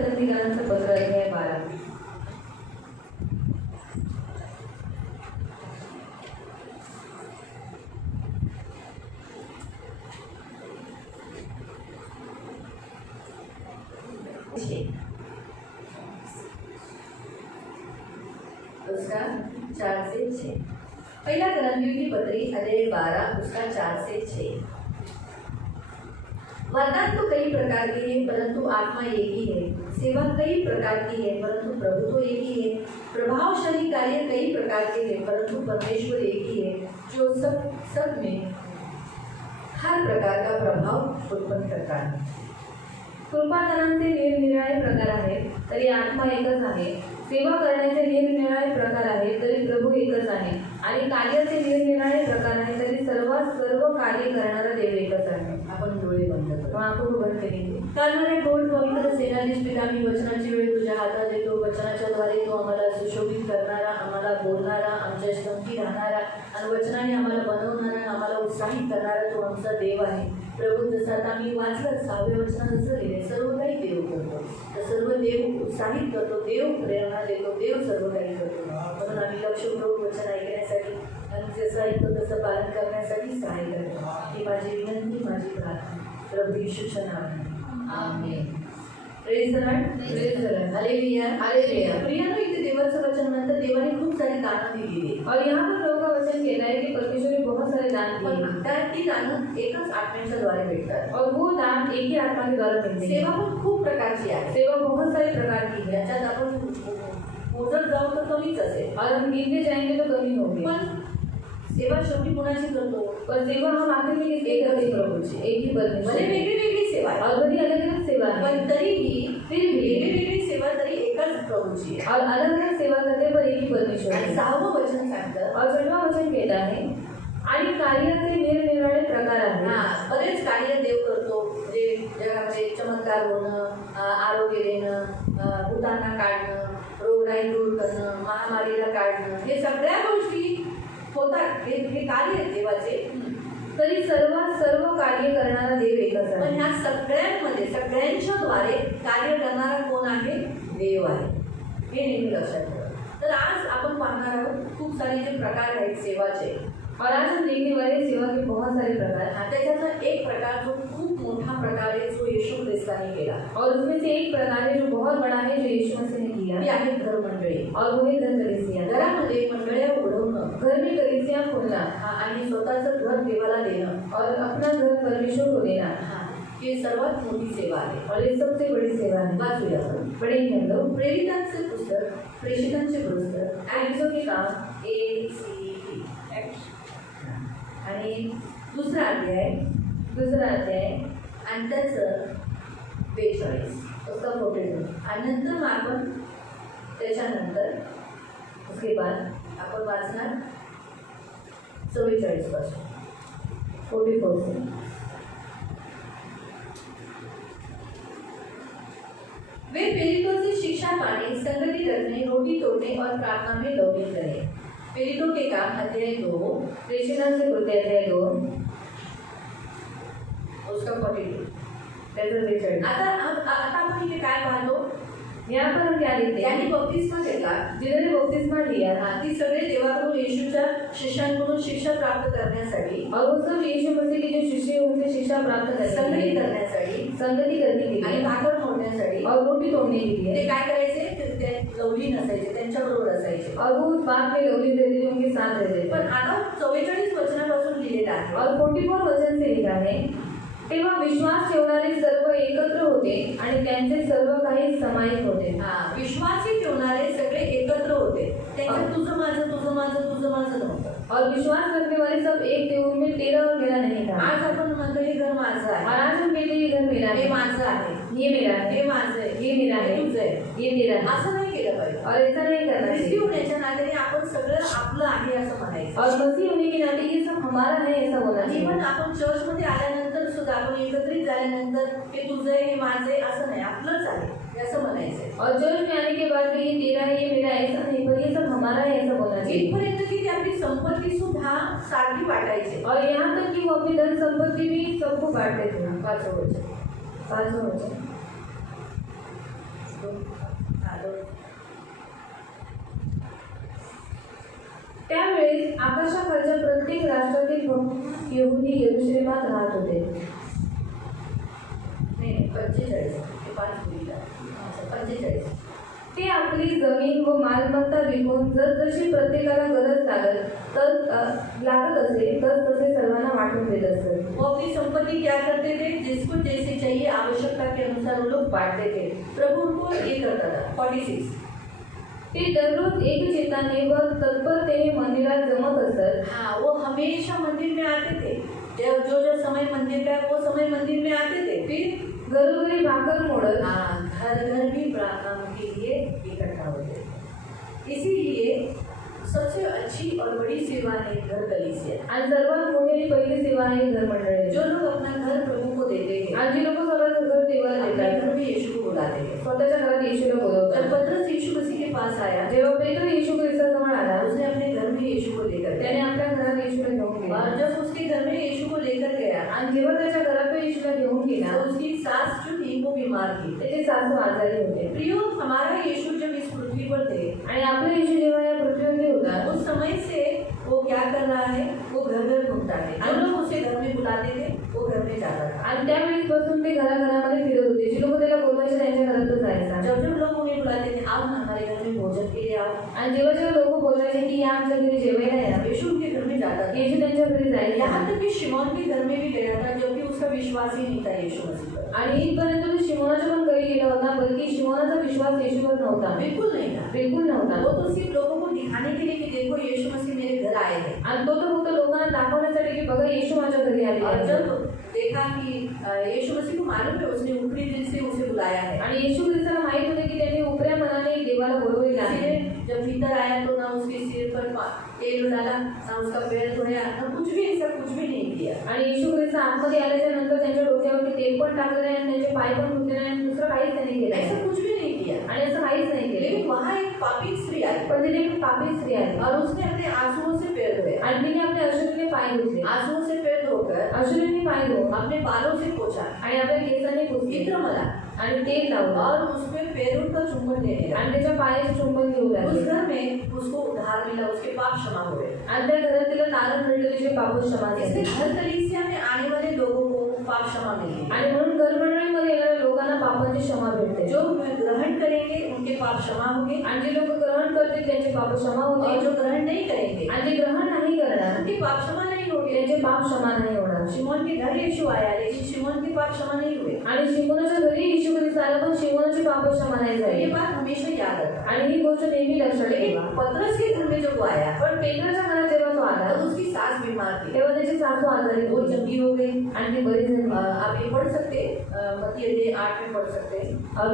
करंदीकरांचं पत्र अध्याय 12। उसका 4 से 6। पहला करंदियों की पत्री अध्याय 12 उसका 4 से 6। वरदान तो कई प्रकार के हैं परंतु आत्मा एक ही है। सेवा कई प्रकार की है परंतु प्रभु तो एक ही है। प्रभावशाली कार्य कई प्रकार के हैं परंतु परमेश्वर एक ही है, जो सब में हर प्रकार का प्रभाव उत्पन्न करता है। कृपादानांचे निरनिराळे प्रकार आहेत तरी आत्मा एकच आहे। सेवा करण्याचे निरनिराळे प्रकार आहेत तरी प्रभू एकच आहे। आणि कार्याचे निरनिराळे प्रकार आहेत तरी सर्व कार्य करणारा देव एकच आहे। आपण डोळे बंद करू, आपण उघड केले। करणारे गोड पवित्र सेनाधीश पिता, मी वचनाची वेळ तुझ्या हातात देतो। वचनाच्या द्वारे तो आम्हाला सुशोभित करणारा, आम्हाला बोलणारा, आमच्या संगती राहणारा आणि वचनाने आम्हाला बनवणारा, आम्हाला उत्साहित करणारा तो आमचा देव आहे। प्रभू, जसं आता मी वाचलं 6व्या वचनात जसं लिहिले, सर्व काही देव करतो, तर सर्व देव उत्साहित करतो, देव प्रेरणा देतो, देव सर्व काही करतो। म्हणून आम्ही लक्षपूर्वक वचन ऐकण्यासाठी आणि जसं ऐकतो तसं पालन करण्यासाठी सहाय्य करतो। ही माझी विनंती, माझी प्रार्थना प्रभू येशूच्या नावाने, amen. Praise the Lord, praise the Lord, hallelujah, hallelujah. प्रियानो, इथे देवाचं वचन नंतर देवाने खूप सारी दानं दिली आहे और यहाँ पर लोगों का वचन कहता है कि परमेश्वर ने बहुत सारे दान दिए हैं। ती दानं एकच आत्म्याच्या द्वारे भेटतात और वो दान एक ही आत्मा के द्वारा मिलते हैं। सेवा पण खूप प्रकारची आहे, सेवा बहुत सारे प्रकार की है। याच्यात आपण मोजत जाऊ तर कमीच असेल और हम गिनते जाएंगे तो कमी होगी। पण सेवा शेवटी कोणाची करतो? पर सेवा हम आखिर में एक ही प्रभूची, एक ही परमेश्वर। भले वेगळी सेवा आहे और बड़ी अलग-अलग सेवा है, पण तरीही फिर वेगळी सेवा तरी एकाच प्रभूची आहे और अलग-अलग सेवा करते पर एक ही परमेश्वर। आणि 6वं वचन सांगतं और 6वां वचन कहता है आणि कार्याचे निरनिराळे प्रकार आहेत। बरेच कार्य देव करतो, म्हणजे जगामध्ये चमत्कार होणं, आरोग्य देणं, भूतांना काढणं, रोगराई दूर करणं, महामारीला काढणं, हे सगळ्या गोष्टी होतात। हे कार्य आहेत देवाचे। तरी सर्व कार्य करणारा देव एकच आहे। पण ह्या सगळ्यांमध्ये सगळ्यांच्या द्वारे कार्य करणारा कोण आहे? देव आहे, हे नेहमी लक्षात ठेवा। तर आज आपण पाहणार आहोत खूप सारे जे प्रकार आहेत सेवाचे, और आज हम देखने वाले सेवा के बहुत सारे प्रकार हैं। त्याच्यातला एक प्रकार जो खूप मोठा प्रकार है, जो यीशु ख्रिस्ताने केला, और उसमें से एक प्रकार है जो बहुत बड़ा है, जो यीशु मसीह ने किया, ती आहे घर मंडळी और वो है घर कलीसिया। घरामध्ये मंडळ्या उघडवणं, घर में कलीसिया खोलना आणि स्वतःचं घर देवाला देणं और अपना घर परमेश्वर को देना, ये सर्वात मोठी सेवा आहे और ये सबसे बड़ी सेवा है। वाचूया आपण, पढेंगे हम लोग प्रेरितांचे पुस्तक, प्रेषितांचे पुस्तक, ॲक्ट्सों के काम ACT आणि दुसरा अध्याय आणि त्याचं 42 उसका 42 आणि नंतर मग आपण त्याच्यानंतर उसके बाद आपण वाचणार 44 पासून 44 से। वे प्रेरितों से शिक्षा पाने, संगति रखने, रोटी तोड़ने और प्रार्थना में लौकिक करें। प्रेरितों के काम अध्याय 2, प्रेषितांचे कृत्य अध्याय 2 उसका 42 त्याचं 42। आता आपण इथे काय पाहतो? यहाँ पर हम क्या देखते हैं? यानी बपतिस्मा घेतला, जिन्होंने बपतिस्मा लिया, ती सगळे देवाकडून येशूच्या शिष्यांकडून शिक्षा प्राप्त करण्यासाठी और वो सब यीशु मसीह के जो शिष्य उनसे शिक्षा प्राप्त करण्यासाठी, संगती करने के लिए आणि भाकर फोडण्यासाठी और रोटी तोड़ने के लिए। ते काय करायचे? ते लवली नसायचे, त्यांच्याबरोबर असायचे और वो उस बात में लवली रहते थे, उनके साथ रहते। पण आता 44 वचनापासून लिहिलेलं आहे और 44 वचन से लिखा है, तेव्हा विश्वास ठेवणारे सर्व एकत्र होते आणि त्यांचे सर्व काही समाहित होते। विश्वासी ठेवणारे सगळे एकत्र होते, त्यांच्यात तुझं माझं नव्हतं। और विश्वास रखने वाले सब एक थे, उनमें तेरा और मेरा नहीं था। आज आपण म्हणतो हे घर माझं आहे, और आज हम कहते हे घर मेरा है, हे माझं आहे, ये मेरा है, हे माझं आहे, हे मेरा है, तुझं आहे, ये मेरा है। असं नाही केलं पाहिजे और ऐसा नहीं करना चाहिए। ख्रिस्ती होण्याच्या नात्याने आपण सगळं आपलं आहे असं म्हणायचं और मसीह होने के नाते ये सब हमारा है ऐसा बोलना चाहिए। पण आपण चर्चमध्ये आल्यानंतर सुद्धा आपण एकत्रित झाल्यानंतर हे तुझं आहे, हे माझं आहे असं नाही, आपलंच आहे ऐसा मनायचं। और चर्च में आने के बाद ये तेरा है, ये मेरा, ऐसा नहीं, पर ये सब हमारा है ऐसा बोलना चाहिए। इथपर्यंत की आपली संपत्ती सुद्धा सारखी वाटायची और यहाँ तक कि वो अपनी धन संपत्ति भी सबको बांटते थे। 5 वचन त्यावेळेस आकाशाखालच्या प्रत्येक राष्ट्रातील यहुदी यरुशलेमात राहत होते. 45 ते आपली जमीन व मालमत्ता विकून जसजशी प्रत्येकाला गरज लागत असे तसे सर्वांना वाटून देत असत. वो अपनी संपत्ति क्या करते थे, जिसको जैसे चाहिए आवश्यकता के अनुसार वो लोग बांटते थे. प्रभु उनको ये करता था. 46 ते दररोज एक चेताने व तत्परतेने मंदिरात जमत असत. हाँ, वो हमेशा मंदिर में आते थे. जो समय मंदिर का वो समय मंदिर में आते थे. फिर घरोघरी भाकर मोड़त. घर घर भी प्रार्थना के लिए इकट्ठा होते. इसीलिए सबसे अच्छी और बड़ी सेवा है घर कलीसिया. आणि सर्वात मोठी पहिली सेवा आहे घर मंडळी. जो लोग अपना घर प्रभु को देते हैं, आज जी लोग स्वतःचं घर देवाला देतात, घर में यीशु को बुलाते हैं. स्वतःच्या घरात येशूला बोलवतात. जब पतरस यीशु मसीह के पास आया, जेव्हा पेत्र येशू ख्रिस्ताजवळ आला, उसने अपने घर में यीशु को लेकर, त्याने आपल्या घरात येशूला घेऊन गेला. और जब उसके घर में यीशु को लेकर गया, आणि जेव्हा त्याच्या घरात येशूला घेऊन गेला, तो उसकी सास जो थी वो बीमार थी. त्याची सासू आजारी होते. प्रियो, हमारा यीशु जब इस पृथ्वी पर थे आणि आपला येशू जेव्हा या पृथ्वीवर होता, उस समय से वो क्या कर रहा है, वो घर घर घूमता है. जो लोग उसे घर में बुलाते थे वो घर में जाता था. आणि त्यावेळेसपासून ते घराघरामध्ये फिरत होते. जी लोक त्याला बोलवायचे त्यांच्या घरात तो जायचा. जब जब लोग उन्हें बुलाते थे, आओ ना हमारे घर में भोजन के लिए आओ. आणि जेव्हा जेव्हा लोक बोलवायचे की या आमच्या घरी जेवायला या, यीशु उनके घर में जाता था. येशू त्यांच्या घरी जायचा. यहाँ तक कि शिमोन के घर में भी गया था, जबकि उसका विश्वास ही नहीं था यीशु मसीह पर. आणि इथपर्यंत तो शिमोनाच्या पण घरी गेला होता, बल्कि शिमोनाचा विश्वास येशूवर नव्हता. बिल्कुल नहीं था. बिल्कुल नव्हता. वो तो सिर्फ लोगों को दिखाने के लिए कि देखो यीशु मसीह मेरे घर आए हैं. आणि तो फक्त लोकांना दाखवण्यासाठी की बघा येशू माझ्या घरी आले. और जब देखा कि यीशु मसीह को मालूम है उसने ऊपरी दिल से उसे बुलाया है. आणि येशू ख्रिस्ताला माहित होते की त्यांनी उपऱ्या मनाने देवाला बोलवलेलं आहे. जब भीतर आया तो ना उसके सिर पर तेल डाला, ना उसका पैर धोया, ना कुछ भी ऐसा कुछ भी नहीं किया. आणि येशू ख्रिस्त आतमध्ये आल्याच्या नंतर त्यांच्या डोक्यावरती तेल पण टाकलं नाही आणि त्यांचे पाय पण धुतले नाही आणि दुसरं काहीच त्यांनी केलं. ऐसा कुछ भी नहीं किया. आणि असं काहीच नाही केलं. लेकिन वहाँ एक पापी स्त्री आई. पण तिथे एक पापी स्त्री आई और उसने अपने आंसुओं से पैर धोए. आणि तिने आपल्या अश्रूने पाय धुतले. आंसुओं से पैर धोकर अश्रूने पाय धो, अपने बालों से पोछा आणि आपल्या केसाने पुसले. इत्र मला आणि तेल लावलं और उसमें पैरों का चुंबन लेने लगा. आणि त्याच्या पायाचे चुंबन घेऊ लागले. उस घर में उसको उद्धार मिला, उसके पाप क्षमा हुए. आणि त्या घरात तिला तारण मिळलं, तिचे पाप क्षमा झाले. इसलिए घर कलीसिया में आने वाले लोगों को पाप क्षमा मिली. आणि म्हणून घर मंडळीमध्ये येणाऱ्या लोकांना पापाची क्षमा भेटते. जो ग्रहण करेंगे उनके पाप क्षमा होंगे. आणि जे लोक ग्रहण करतील त्यांचे पाप क्षमा होतील. और जो ग्रहण नहीं करेंगे आणि जे ग्रहण नाही करणार उनके पाप क्षमा नहीं होंगे, त्यांचे पाप क्षमा नाही होणार. शिमोन के घर यीशु आया, लेकिन शिमोन के पाप क्षमा नहीं हुए. आणि शिमोनाच्या घरी येशू ख्रिस्त आला, पण शिमोनाचे पाप क्षमा नाही झाले. ये बात हमेशा याद रखना. आणि ही गोष्ट नेहमी लक्षात ठेवा. पतरस के घर में जब वो आया, पण पेत्राच्या घरात जेव्हा तो आला, तो उसकी सास बीमार थी. तेव्हा त्याची सासू आजारी, वो चंगी हो गई आणि ती बरी झाली. आप ये पढ़ सकते, मत्ती अध्याय 8 में पढ़ सकते और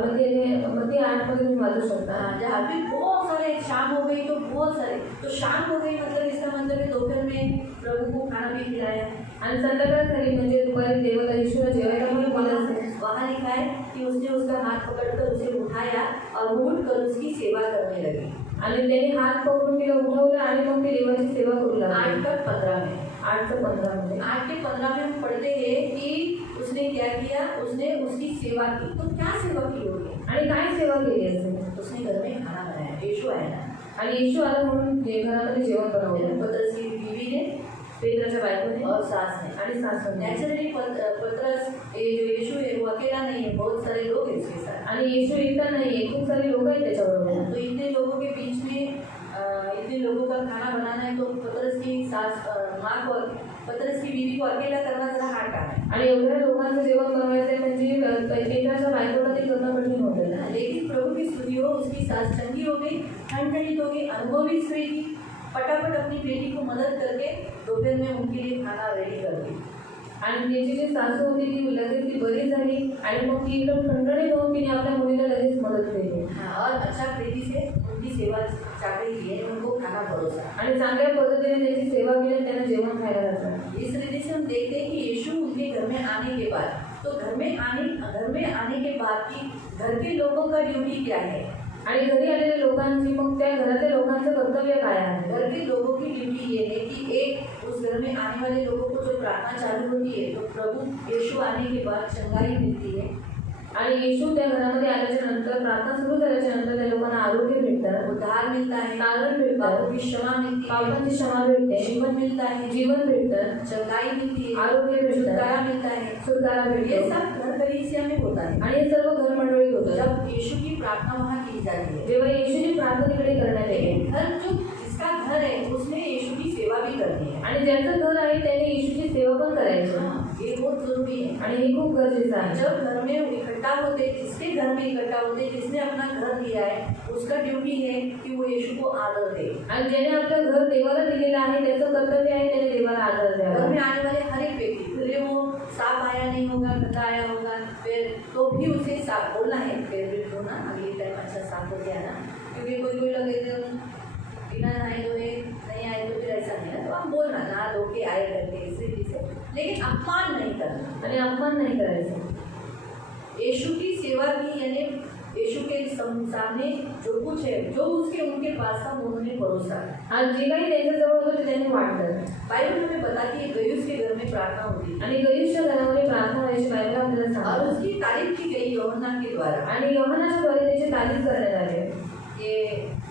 मत्ती 8 में भी वाचू शकता. जहाँ पे बहुत सारे शाम हो गई, तो बहुत सारे तो शाम हो गई मतलब इसका मतलब है दोपहर में प्रभु को खाना भी खिलाया. आणि संध्याकाळ झाली म्हणजे दुपारी देवाला येशूला जेवायला म्हणून बोलायचं. वहाँ लिखा है कि उसने उसका हाथ पकड़कर उसे उठाया और उठकर उसकी सेवा करने लगी. आणि त्याने हात पकडून तिला उठवलं आणि मग ती देवाची सेवा करू लागली. 8:15 में 8:15 में हम पढ़ते हैं कि उसने क्या किया, उसने उसकी सेवा की. तो क्या सेवा की होगी आणि काय सेवा केली असेल? उसने घर में खाना बनाया. येशू आया ना, आणि येशू आला म्हणून घरामध्ये जेवण बनवलं. पतरस की बीवी ने, पेत्राच्या बायकोने और सास ने आणि सासूने. नॅचरली पतरस ये जो येशू है वो अकेला नहीं है, बहुत सारे लोग हैं इसके साथ. आणि येशू एकटा नहीं है, खूप सारे लोग हैं त्याच्याबरोबर. तो इतने लोगों के बीच में इतने लोगों का खाना बनाना है, तो पतरस की सास माँ को, पतरस की बीवी को अकेला करना जरा हार्ड काम है. आणि एवढ्या लोकांचं जेवण बनवायचं म्हणजे पेत्राच्या बायकोला ते करणं कठीण होतं ना. लेकिन प्रभु की स्तुति हो, उसकी सास चंगी हो गई, ठंडठंडित हो गई, अनुभवी स्त्री थी. फटाफट अपनी बेटी को मदद करके दोपहर में उनके लिए खाना रेडी कर दी. आणि त्याची जी सासू होती ती लगेच ती बरी झाली आणि मग ती एकदम ठणठणीत होऊन तिने आपल्या मुलीला लगेच मदत केली. और अच्छा प्रीति से उनकी सेवा चाकरी की है, उनको खाना परोसा आणि चांगल्या पद्धतीने त्याची सेवा केली, त्यांना जेवण खायला घातलं. इस रीति से हम देखते हैं कि यीशु उनके घर में आने के बाद, तो घर में आने के बाद की घर के लोगों का ड्यूटी क्या है आणि घरी आलेल्या लोकांची मग त्या घरातल्या लोकांचं कर्तव्य काय आहे. घर के लोगों की ड्यूटी ये है कि एक उस घर में आने वाले लोगों को जो प्रार्थना चालू होती है, तो प्रभु यीशु आने के बाद चंगाई मिलती है. आणि येशू त्या घरामध्ये आल्याच्या नंतर प्रार्थना प्रार्थना सुरू झाल्याच्या नंतर त्या लोकांना आरोग्य भेटतं, उद्धार मिलता है, तारण भेटतं, पापों की क्षमा मिलती है, पापांची क्षमा भेटते, जीवन मिलता है, जीवन भेटतं, चंगाई मिलती है, आरोग्य भेटतं, छुटकारा मिलता है। छुटकारा ये भेटतो. सब घर कलीसिया में होता है। आणि हे सर्व घर मंडळीत होतं. जब यीशु की प्रार्थना वहाँ की जाती है, जेव्हा येशूची प्रार्थना तिकडे करण्यात येते लेकिन घर जो जिसका घर है उसने यीशु की सेवा भी करनी है। आणि ज्याचं घर आहे त्याने येशूची सेवा पण करायची हाँ, ये बहुत जरूरी है। आणि हे खूप गरजेचं आहे. जब घर में इकट्ठा होते, जिसके घर में इकट्ठा होते, जिसने अपना घर दिया है, उसका ड्यूटी है कि वो यीशु को आदर दे। आणि ज्याने आपलं घर देवाला दिलेलं आहे त्याचं कर्तव्य आहे त्याने देवाला आदर घर द्यावा. में आने वाले हर एक व्यक्ति, फिर वो साफ आया नहीं होगा, गंदा आया होगा, फिर तो भी उसे साफ बोलना है, फिर भी बोलना अगली टाइम अच्छा साफ होके आना, क्योंकि कोई लगे तो बिना नहाए धोए नहीं आए तो फिर ऐसा नहीं है, तो हम बोलना नहा धो के आए करके इसी से, लेकिन अपमान नहीं करना आणि अपमान नाही करायचं. यीशु की सेवा की, यानी यीशु के सामने जो कुछ है, जो उसके उनके पास था वो उन्होंने परोसा। आज जे काही त्यांच्याजवळ होतं ते त्यांनी वाटलं. बाइबल हमें बताती है गयुस के घर में प्रार्थना होती आणि गयुसच्या घरामध्ये प्रार्थना व्हायची बायबल आपल्याला और सांगते. उसकी तारीफ की गई यूहन्ना के द्वारा। आणि योहानाच्या द्वारे त्याची तारीफ करण्यात आली. ये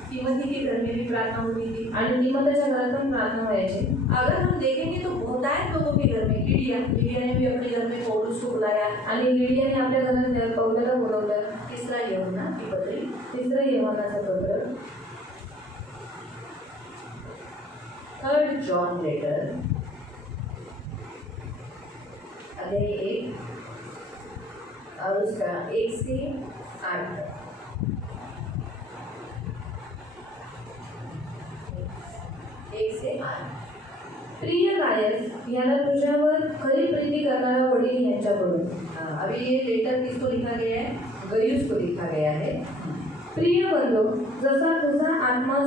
तिमोथी के घर में भी प्रार्थना होती थी। आणि तिमोथीच्या घरात पण प्रार्थना व्हायची. अगर हम देखेंगे तो बहुतायत लोगों के घर में, लिडिया ने भी अपने घर में पौलुस को बुलाया, आणि लिडियाने आपल्या घरात पौलाला बोलवलं. तीसरा यूहन्ना की पत्री, तिसरं योहानाचं पत्र, 3 जॉन लेटर, अध्याय 1 और उसका 1 से 8 तक। 1 से 8। प्रिय गायस, याला तुझ्यावर खरी प्रीती करणारा वडील यांच्याकडून. अभी ये लेटर किसको लिखा गया है? गयुस को लिखा गया है। प्रिय बंधू, जसा तुझा आत्मा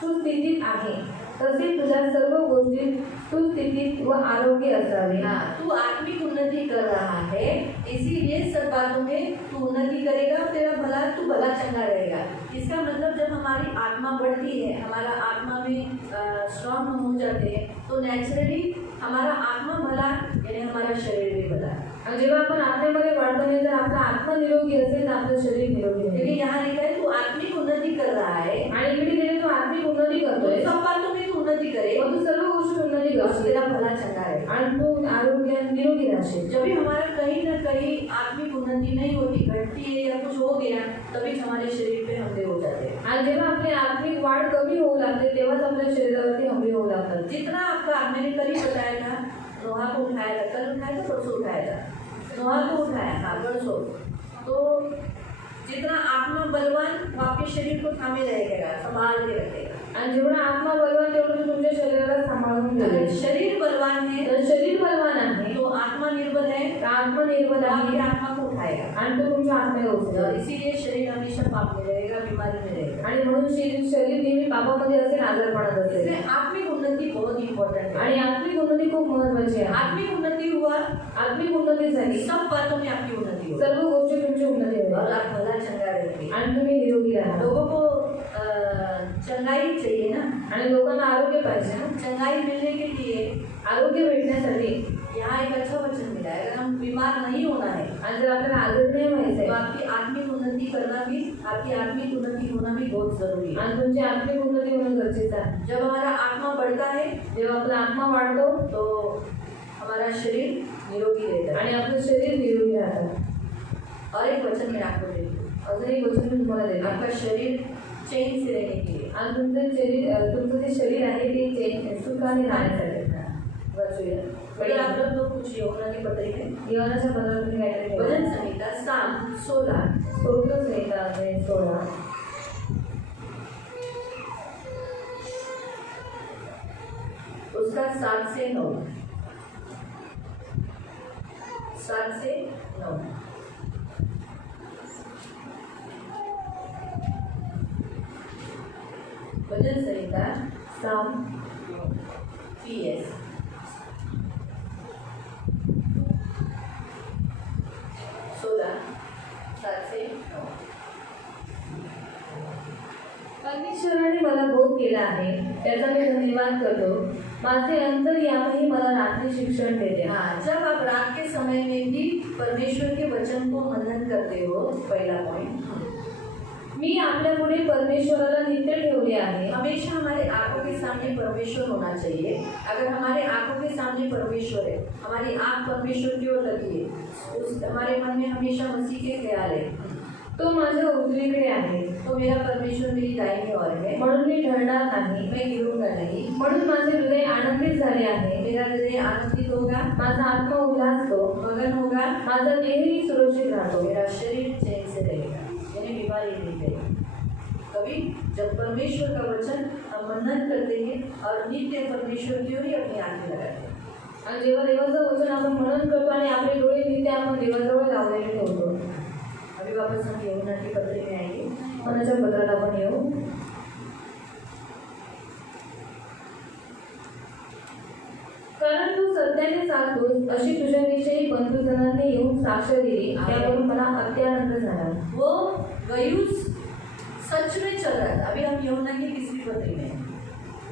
सुस्थितीत आहे तसे तुझ्या सर्व गोष्टी सुस्थितीत व आरोग्य असावे. हाँ, तू आत्मिक उन्नति कर रहा है, इसीलिए सब बातों में तू उन्नति करेगा, तेरा भला, तू भला चंगा रहेगा। इसका मतलब जब हमारी आत्मा बढ़ती है, हमारा आत्मा में स्ट्रॉन्ग हो जाते हैं, तो नेचुरली हमारा आत्मा भला, यानी हमारा शरीर भी भला। आणि जेव्हा आपण आत्म्यामध्ये वाढतो नाही तर आपला आत्मा निरोगी असेल तर आपलं शरीर निरोगी क्योंकि आहे. यहाँ लिखा है तू आत्मिक उन्नति कर रहा है, आणि इकडे गेले तो आत्मिक उन्नती तो करतोय. सब बातों में तू उन्नति करे, मग तू सर्व गोष्टी उन्नती तो करशील तेरा भला चंगा रहेगा। आणि तू आरोग्य निरोगी राहशील. जब भी हमारा कहीं ना कहीं आत्मिक उन्नति नहीं होती, घटती है या कुछ हो गया, तभी हमारे शरीर पे हमले हो जाते हैं। आणि जेव्हा आपली आर्थिक वाढ कमी होऊ लागते तेव्हाच आपल्या शरीरावरती हमले होऊ लागतात. जितना आपका, मैंने कल ही बताया था, नोहा को उठाया था, कल उठाया था, परसों उठाया था, नोहा को उठाया था परसों, तो जितना आत्मा बलवान वो आपके शरीर को थामे रहेगा, संभाल के रखेगा। आणि जेवढा आत्मा बलवान तेवढं तू तुमच्या शरीराला सांभाळून अगर घेईल. शरीर बलवान है तर शरीर बलवान आहे तो आत्मा निर्बल है, तर आत्मा निर्बल तो आपकी आहे आत्मा को उठाएगा। आणि तो तुमच्या आत्म्याला और उचलेल. इसीलिए शरीर हमेशा पाप में रहेगा, बीमारी में रहेगा। आणि म्हणून शरीर नेहमी पापामध्ये असेल, आजारपणात असेल. इसलिए आत्मिक उन्नति बहुत इंपॉर्टेंट है। आणि आत्मिक उन्नती खूप महत्वाची आहे. आत्मिक उन्नति हुआ, आत्मिक उन्नती झाली, सब बातों में आपकी उन्नति होगी सर्व गोष्टी तुमची उन्नती और होईल आप भला चंगा रहेंगे। आणि तुम्ही निरोगी राहा. लोगों को चंगाई चाहिए ना, आणि लोकांना आरोग्य पाहिजे ना. चंगाई मिलने के लिए आरोग्य भेटण्यासाठी यहाँ एक अच्छा वचन मिला है, अगर हम बीमार नहीं होना है आणि जर आपल्याला आजारी नाही व्हायचंय तो आपकी आत्मिक उन्नति करना भी, आपकी आत्मिक उन्नति होना भी बहुत जरूरी है। आणि तुमची आत्मिक उन्नती होणं गरजेचं आहे. जब हमारा आत्मा बढ़ता है जेव्हा आपला आत्मा वाढतो तो हमारा शरीर निरोगी रहता है। आणि आपलं शरीर निरोगी राहतं. और एक वचन मैं आपको देती हूँ, अजून एक गोष्ट मी तुम्हाला देते. आपका शरीर चैन से रहने के लिए, आणि तुमचं जे शरीर आहे ते सुखाने राहण्यासाठी. वाचूया। अगर आप लोग कुछ यूहन्ना की पत्री में योहानाच्या पत्रामध्ये काहीतरी ठेवा. भजन संहिता साम 16 स्तोत्र संहिता अध्याय 16 उसका 7 से 9, 7 से 9। भजन संहिता साम PS 16 7 से 9। परमेश्वराने मला बोध केला आहे त्याचा मी धन्यवाद करतो. माझे अंतर्यामी मला रात्री शिक्षण देते. हाँ, जब आप रात के समय में भी परमेश्वर के वचन को मनन करते हो, पहला पॉइंट, आपल्या पुढे परमेश्वराला नित्य ठेवले आहे. हमेशा हमारे आंखों के सामने परमेश्वर होना चाहिए. अगर हमारे आंखों के सामने परमेश्वर है, हमारी आंख परमेश्वर की ओर लगी है, उस हमारे मन में हमेशा मसीह के ख्याल है, तो माझ्या उजवीकडे आहे, तो मेरा परमेश्वर मेरी दाहिनी ओर है. म्हणून मी ढळणार नाही. मैं गिरूंगा नहीं. म्हणून माझे हृदय आनंदित झाले आहे. मेरा हृदय आनंदित होगा, माझा आत्मा उल्हासतो, मगन होगा, माझा देहही सुरक्षित राहतो. मेरा शरीर चैन से रहेगा, यानी बीमारी नहीं रहेगी. कभी जब परमेश्वर का वचन हम मनन करते हैं और नित्य परमेश्वर की ओर ही अपनी आंखें लगाते हैं. आणि जेव्हा देवाचं वचन आपण मनन करतो आणि आपले डोळे नित्य आपण देवाजवळ लावलेले ठेवतो. अभी वापस हम यमुना के पत्र में आएंगे. मनाच्या पत्रात आपण येऊ. कारण तू सत्याने सांगतोस अशी तुझ्याविषयी बंधुजनांनी येऊन साक्ष दिली, त्यावरून मला अत्यानंद झाला. वो गयूस सच में चल रहा था. अभी हम यमुना की तीसरी पत्री में हैं.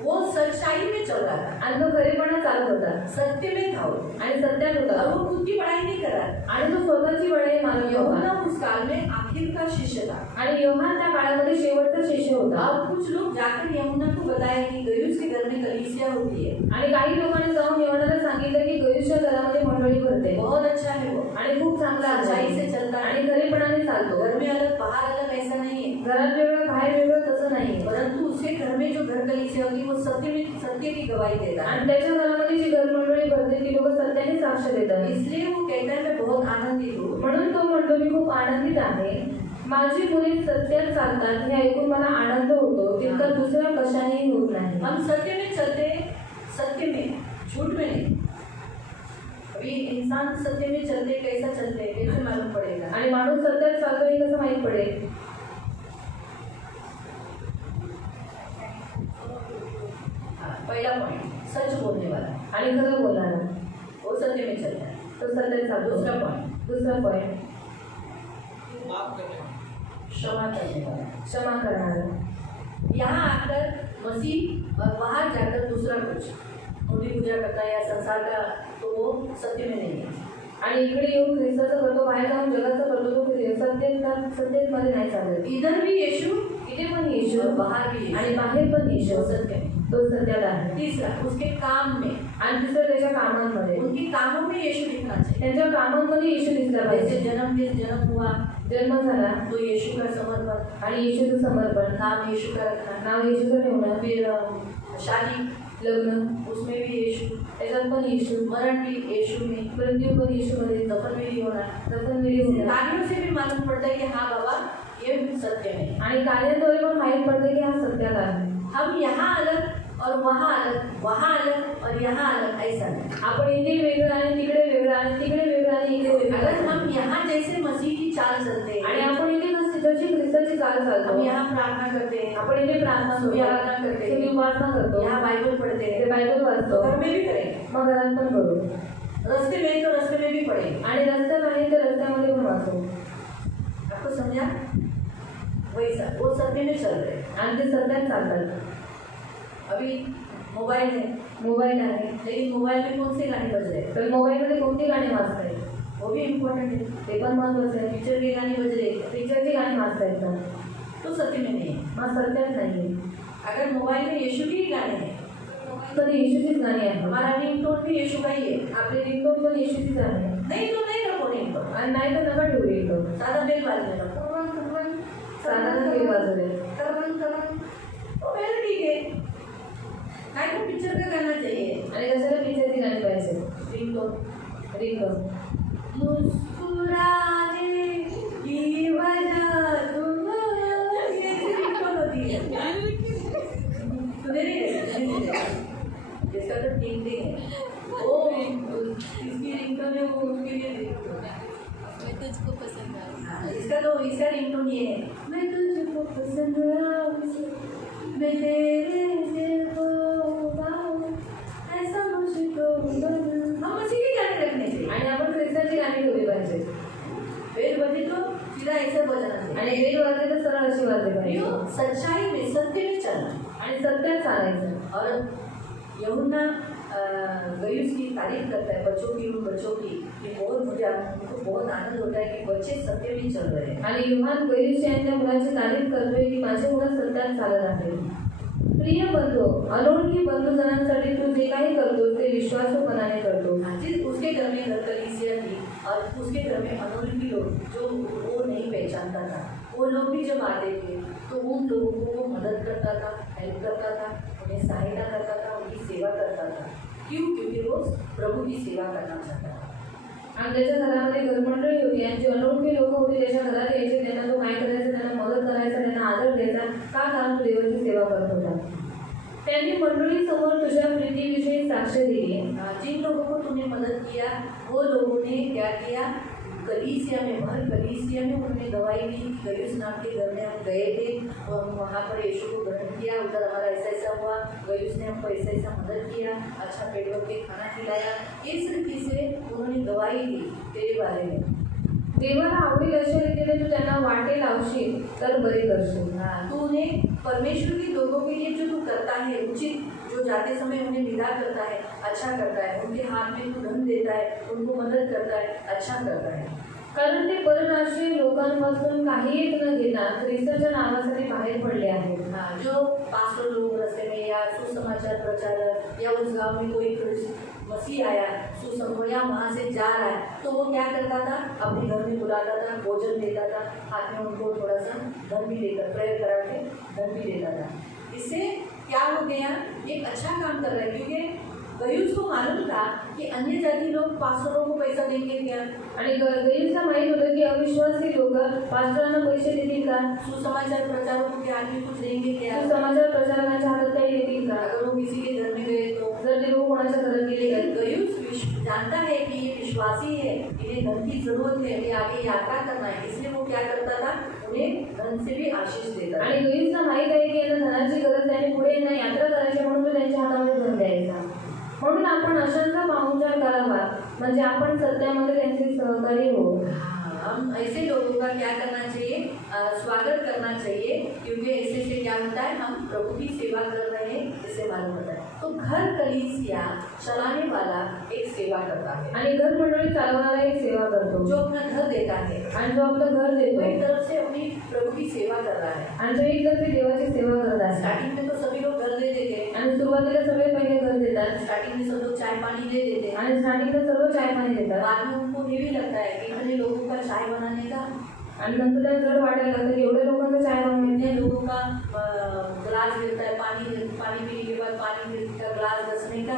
वो सच्चाई में चल रहा था आणि तो खरेपणा चालत होता सत्य में था वो. आणि सत्यात होता. और वो खुद की पढ़ाई नहीं कर रहा था. आणि तो स्वतःची बढाई मानत यूहन्ना होता. उस काल में आखिर का शिष्य था. आणि योहान त्या काळामध्ये शेवटचा शिष्य होता. अब कुछ लोग जाकर यमुना को बताया कि गयूस के घर में कलीसिया होती है. आणि काही लोकांनी जाऊन योहानाला सांगितलं की गयूसच्या घरामध्ये मंडळी भरते. बहुत अच्छा है वो. आणि खूप चांगला आहे. सच्चाई से चलता है. आणि खरेपणाने चालतो. घर में अलग बाहर अलग ऐसा नहीं है. घरात वेगळं बाहेर वेगळं तसं नाही. परंतु उसके घर में जो घर कलीसिया होगी वो सत्य की गवाही देता है. आणि त्याच्या घरामध्ये जी घर मंडळी भरते ती लोक सत्याने साक्ष देतात. इसलिए वो कहता है मैं बहुत आनंदित हूँ. म्हणून तो म्हणतो मी खूप आनंदित आहे. माझी मुले सत्यात चालतात हे ऐकून मला आनंद होतो, तितका दुसऱ्या कशानेही होत नाही. हम सत्य में चलते, सत्य में, झूठ में नहीं. अभी इंसान सत्य में चलते कैसा चलते कैसे मालूम पड़ेगा. आणि माणूस सत्यात चालतो हे कसं माहीत पडेल. पहला पॉइंट सच बोलने वाला आणि खरं बोलणारा वो सत्य में चलता है. तो सत्यात चालतो. दुसरा पॉइंट क्षमा करने वाला. क्षमा करणारा. यहाँ आकर मसीह और वहाँ जाकर दूसरा कुछ मूर्ति पूजा करता है या संसार का, तो वो सत्य में नहीं है. आणि इकडे येऊन ख्रिस्ताचं करतो, बाहेर जाऊन जगाचं करतो, तो सत्तेत मध्ये नाही चालत. इधर भी यीशु, इथे पण येशू और बाहर भी यीशु. आणि बाहेर पण येशू. वो सत्य में. तो सत्यात आहे. तीसरा उसके काम में, आणि तिसरं त्याच्या कामांमध्ये, उनके कामों में यीशु दिखना चाहिए. त्यांच्या कामांमध्ये येशू दिसला जैसे पाहिजे. जन्म हुआ जन्म झाला तो यीशु का समर्पण, आणि येशूचं समर्पण, नाम यीशु का रखना, नाव येशूचं ठेवणं, फिर शादी, लग्न उसमें भी यीशु, त्याच्यात पण येशू, मरण भी यीशु में, मृत्यू पण येशूमध्ये, दफन भी होना. दफनविधी होणं. कार्यों से भी मालूम पड़ता है कि हाँ बाबा ये सत्य है. आणि कार्याद्वारे पण माहीत पडते की हा सत्यात आहे. हम यहाँ अलग और वहाँ अलग और यहाँ अलग ऐसा नहीं. आपण इथे वेगळं आणि तिकडे वेगळं आणि तिकडे वेगळं आणि इकडे अगर वेगळं. हम यहाँ जैसे मसीह की चाल चलते आणि हैं, आपण इथे जशी ख्रिस्ताची चाल हम चालतो, यहाँ प्रार्थना करते हैं, आपण इथे प्रार्थना करतो, आराधना करते इथे हैं, उपासना करतो, यहाँ बाइबल पढ़ते इथे हैं, बायबल तो वाचतो, घर में भी करेंगे. मग घरात पण करू. रस्ते में तो रस्ते में भी पढ़ेंगे. आणि रस्त्यात आहे तर रस्त्यामध्ये पण वाचू. आपको समझा? वैसा वो सत्य में चल रहे हैं. आणि ते सत्यात चालतात. अभी मोबाइल है, मोबाईल आहे लेकिन मोबाइल में कौन से गाने बज रहे हैं तर मोबाईलमध्ये कोणती गाणी वाचतायत वो भी इम्पोर्टेंट है. ते पण महत्वाचं आहे. पिक्चर के गाने बज रहे हैं पिक्चरची गाणी वाचता येतात, तो सत्य में नहीं है. मग सत्यात नाही. अगर मोबाइल में यीशु के ही गाने हैं, कधी येशूचीच गाणी आहेत. हमारा रिंगटोन भी यीशु का ही है. आपली रिंगटोन पण येशूचीच आहे. नहीं तो नहीं रखो रिंगटोन, आणि नाही तर नका ठेवू रिंगटोन. सादा बेल बाजने रखो. साधारण बेल वाजवले तो बेल ठीक है. नहीं तो पिक्चर का गाना चाहिए. आणि कशाला पिक्चरची गाणी पाहिजे. रिंगटोन मुस्कुराने की वजह तुम, ये रिंगटोन होती है. सुने नहीं जिसका तो टिंग टिंग है वो इसकी रिंगटोन है, वो उसके लिए रिंगटोन है. मैं तुझको पसंद आऊँ. इसका रिंगटोन ये है, मैं तुझको पसंद आऊँ, मैं तेरे दिल को पाऊँ, ऐसा मुझको बना. हम उसी के गाने रखने चाहिए. आणि आपण ख्रिस्ताची गाणी ठेवली पाहिजे. बेल बजे तो सीधा ऐसा बजाना चाहिए. आणि बेल वाजले तर सरळ अशी वाजले पाहिजे. क्यों? सच्चाई में सत्य में चलना. आणि सत्यात चालायचं. और यूहन्ना गयूस की तारीफ करता है, बच्चों की, उन बच्चों की, ये बहुत मुझको बहुत आनंद होता है कि बच्चे सत्य में चल रहे हैं. आणि योहान गैरुस यांच्या मुलाची तारीफ करतोय की माझे मुलं सत्यात चालत आहे. प्रिय बंधू, अनोळखी बंधूजनांसाठी तू जे काही करतोस ते विश्वासूपणाने करतो. जिस उसके घर में घर कलीसिया थी और उसके घर में अनोळखी लोग जो वो नहीं पहचानता था, वो लोग भी जब आते थे तो उन लोगों को वो मदद करता था, हेल्प करता था, उन्हें सहायता करता था, उनकी सेवा करता था. क्यों? क्योंकि वो प्रभु की सेवा करना चाहता था. आणि त्याच्या घरामध्ये घरमंडळी होती आणि जी अनोळखी लोक होती त्याच्या घरात यायचे, त्यांना तो काय करायचा, त्यांना मदत करायचा, त्यांना आदर द्यायचा. का? कारण तो देवाची सेवा करत होता. त्यांनी मंडळीसमोर तुझ्या प्रीतीविषयी साक्ष दिली. जिन लोगों को तूने मदद किया वो लोगों ने क्या किया, कलीसिया में, भर कलीसिया में उन्होंने गवाही दी. गयूस नाम के घर में हम गए थे, वहाँ पर यीशु को ग्रहण किया, उधर हमारा ऐसा ऐसा हुआ, गयूस ने हमको ऐसा ऐसा मदद किया, अच्छा पेट भर के खाना खिलाया. इस रीति से उन्होंने गवाही दी तेरे बारे में. देवाला आवडेल अशा रीतीने तू त्यांना वाटे लावशील तर बरे करशील. तू उन्हें परमेश्वर के लोगों के लिए जो तू करता है उचित, जो जाते समय उन्हें निदा करता है, अच्छा करता है, उनके हाथ में तू धन देता है, उनको मदद करता है, अच्छा करता है. कारण ते परराष्ट्रीय लोकांपासून काही एक न घेता ख्रिस्ताच्या नावासाठी बाहेर पडले आहेत. जो पास्टर लोग रस्ते में या सुसमाचार प्रचारक या उस गांव में कोई मसीह आया, सुसमाचार या वहाँ से जा रहा है, तो वो क्या करता था, अपने घर में बुलाता था, भोजन देता था, हाथ में उनको थोड़ा सा धन भी देकर, प्रेयर करा के धन भी देता था. इससे क्या हो गया, एक अच्छा काम कर रहा है. क्योंकि गयूस को मालूम था कि अन्य जाति लोग पास्टरों को पैसा देंगे क्या, आणि गैरुसला माहीत होतं की अविश्वासी लोक पास्टरांना पैसे देतील का, सुसमाचार प्रचारकों के हाथ में कुछ देंगे क्या, समाचार प्रचारकांच्या हातात काही देतील का, अगर वो किसी के घर में गए तो. जर ते लोक कोणाच्या घरात गेले. लेकिन गयूस जानता है कि ये विश्वासी है, इन्हें धन की जरूरत है, ये आगे यात्रा करना है, इसलिए वो क्या करता था, उन्हें धन से भी आशीष देता. आणि गैरुसला माहीत आहे की यांना धनाची गरज आहे आणि पुढे यांना यात्रा करायची म्हणून तो त्यांच्या हातामध्ये धन द्यायचा. म्हणून आपण अशांचा पाहुणचार करावा, म्हणजे आपण सत्यामध्ये त्यांचे सहकारी हो. हम ऐसे लोगों का क्या करना चाहिए, स्वागत करना चाहिए. क्योंकि ऐसे से क्या होता है, हम प्रभु की सेवा कर रहे हैं, इससे मालूम होता है. तो घर कलीसिया चलाने वाला एक सेवा करता है, आणि घर मंडळी चालवणारा एक सेवा करतो, जो अपना घर देता है, आणि जो आपलं घर वो देतो एक तरफ से अपनी प्रभु की सेवा कर रहा है. आणि जो एक तरफी देवाची सेवा करत आहे. स्टार्टिंग में तो सभी लोग घर दे देते, आणि सुरुवातीला सगळे पहिले घर देतात, स्टार्टिंग में सब लोग चाय पानी दे देते. आणि स्टार्टिंगला सर्व चाय पाणी देतात. बाद में उनको ये भी लगता है कि इतने लोगों का चाय बनाने का, आणि नंतर त्यांना जर वाटायला लागतं की एवढ्या लोकांचं चाय बनवून इतने लोगों का गिलास गिरता है, पानी पीने के बाद पानी का गिलास घसने का,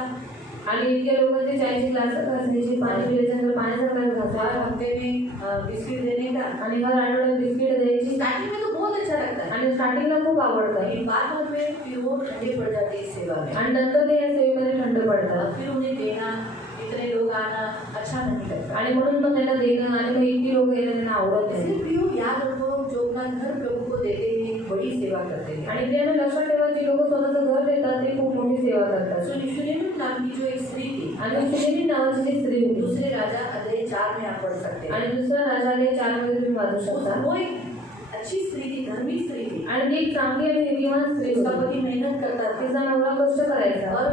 आणि इतक्या लोकांचे चायची ग्लास घासण्याची, पाणी पिल्याच्यानंतर पाण्याचा ग्लास हर घासायचा, हफ्ते में बिस्किट देने का. आणि हर आठवड्यात बिस्किट द्यायची. स्टार्टिंग में तो बहुत अच्छा लगता है, आणि स्टार्टिंगला खूप आवडतं, लेकिन बाद में फिर वो ठंडे पड़ जाते हैं इस सेवा में. आणि नंतर ते या सेवेमध्ये थंड पडतात. फिर उन्हें देना, इतने लोग आना अच्छा नहीं लगता. आणि म्हणून मग त्यांना देणं आणि मग इतकी लोक येणं त्यांना आवडत नाही. इसलिए प्रियो याद रखो, जो अपना घर प्रभु को देते हैं एक बड़ी सेवा करते हैं. आणि त्यांना लक्षात ठेवा, जी लोक स्वतःचं घर देतात ते खूप मोठी सेवा करतात. सुनिश्चित नाम की जो एक स्त्री थी, आणि सुनेली नावाची जी स्त्री होती, दूसरे राजा अध्याय 4 में आप पढ़ सकते हैं. आणि दुसरा राजाने 4 मध्ये तुम्ही वाचू शकता. वो एक अच्छी स्त्री थी, धर्मी स्त्री थी. आणि ती एक चांगली आणि नीतिवान स्त्री उसका होती. पति मेहनत करता था तिचा नवरा कष्ट करायचा और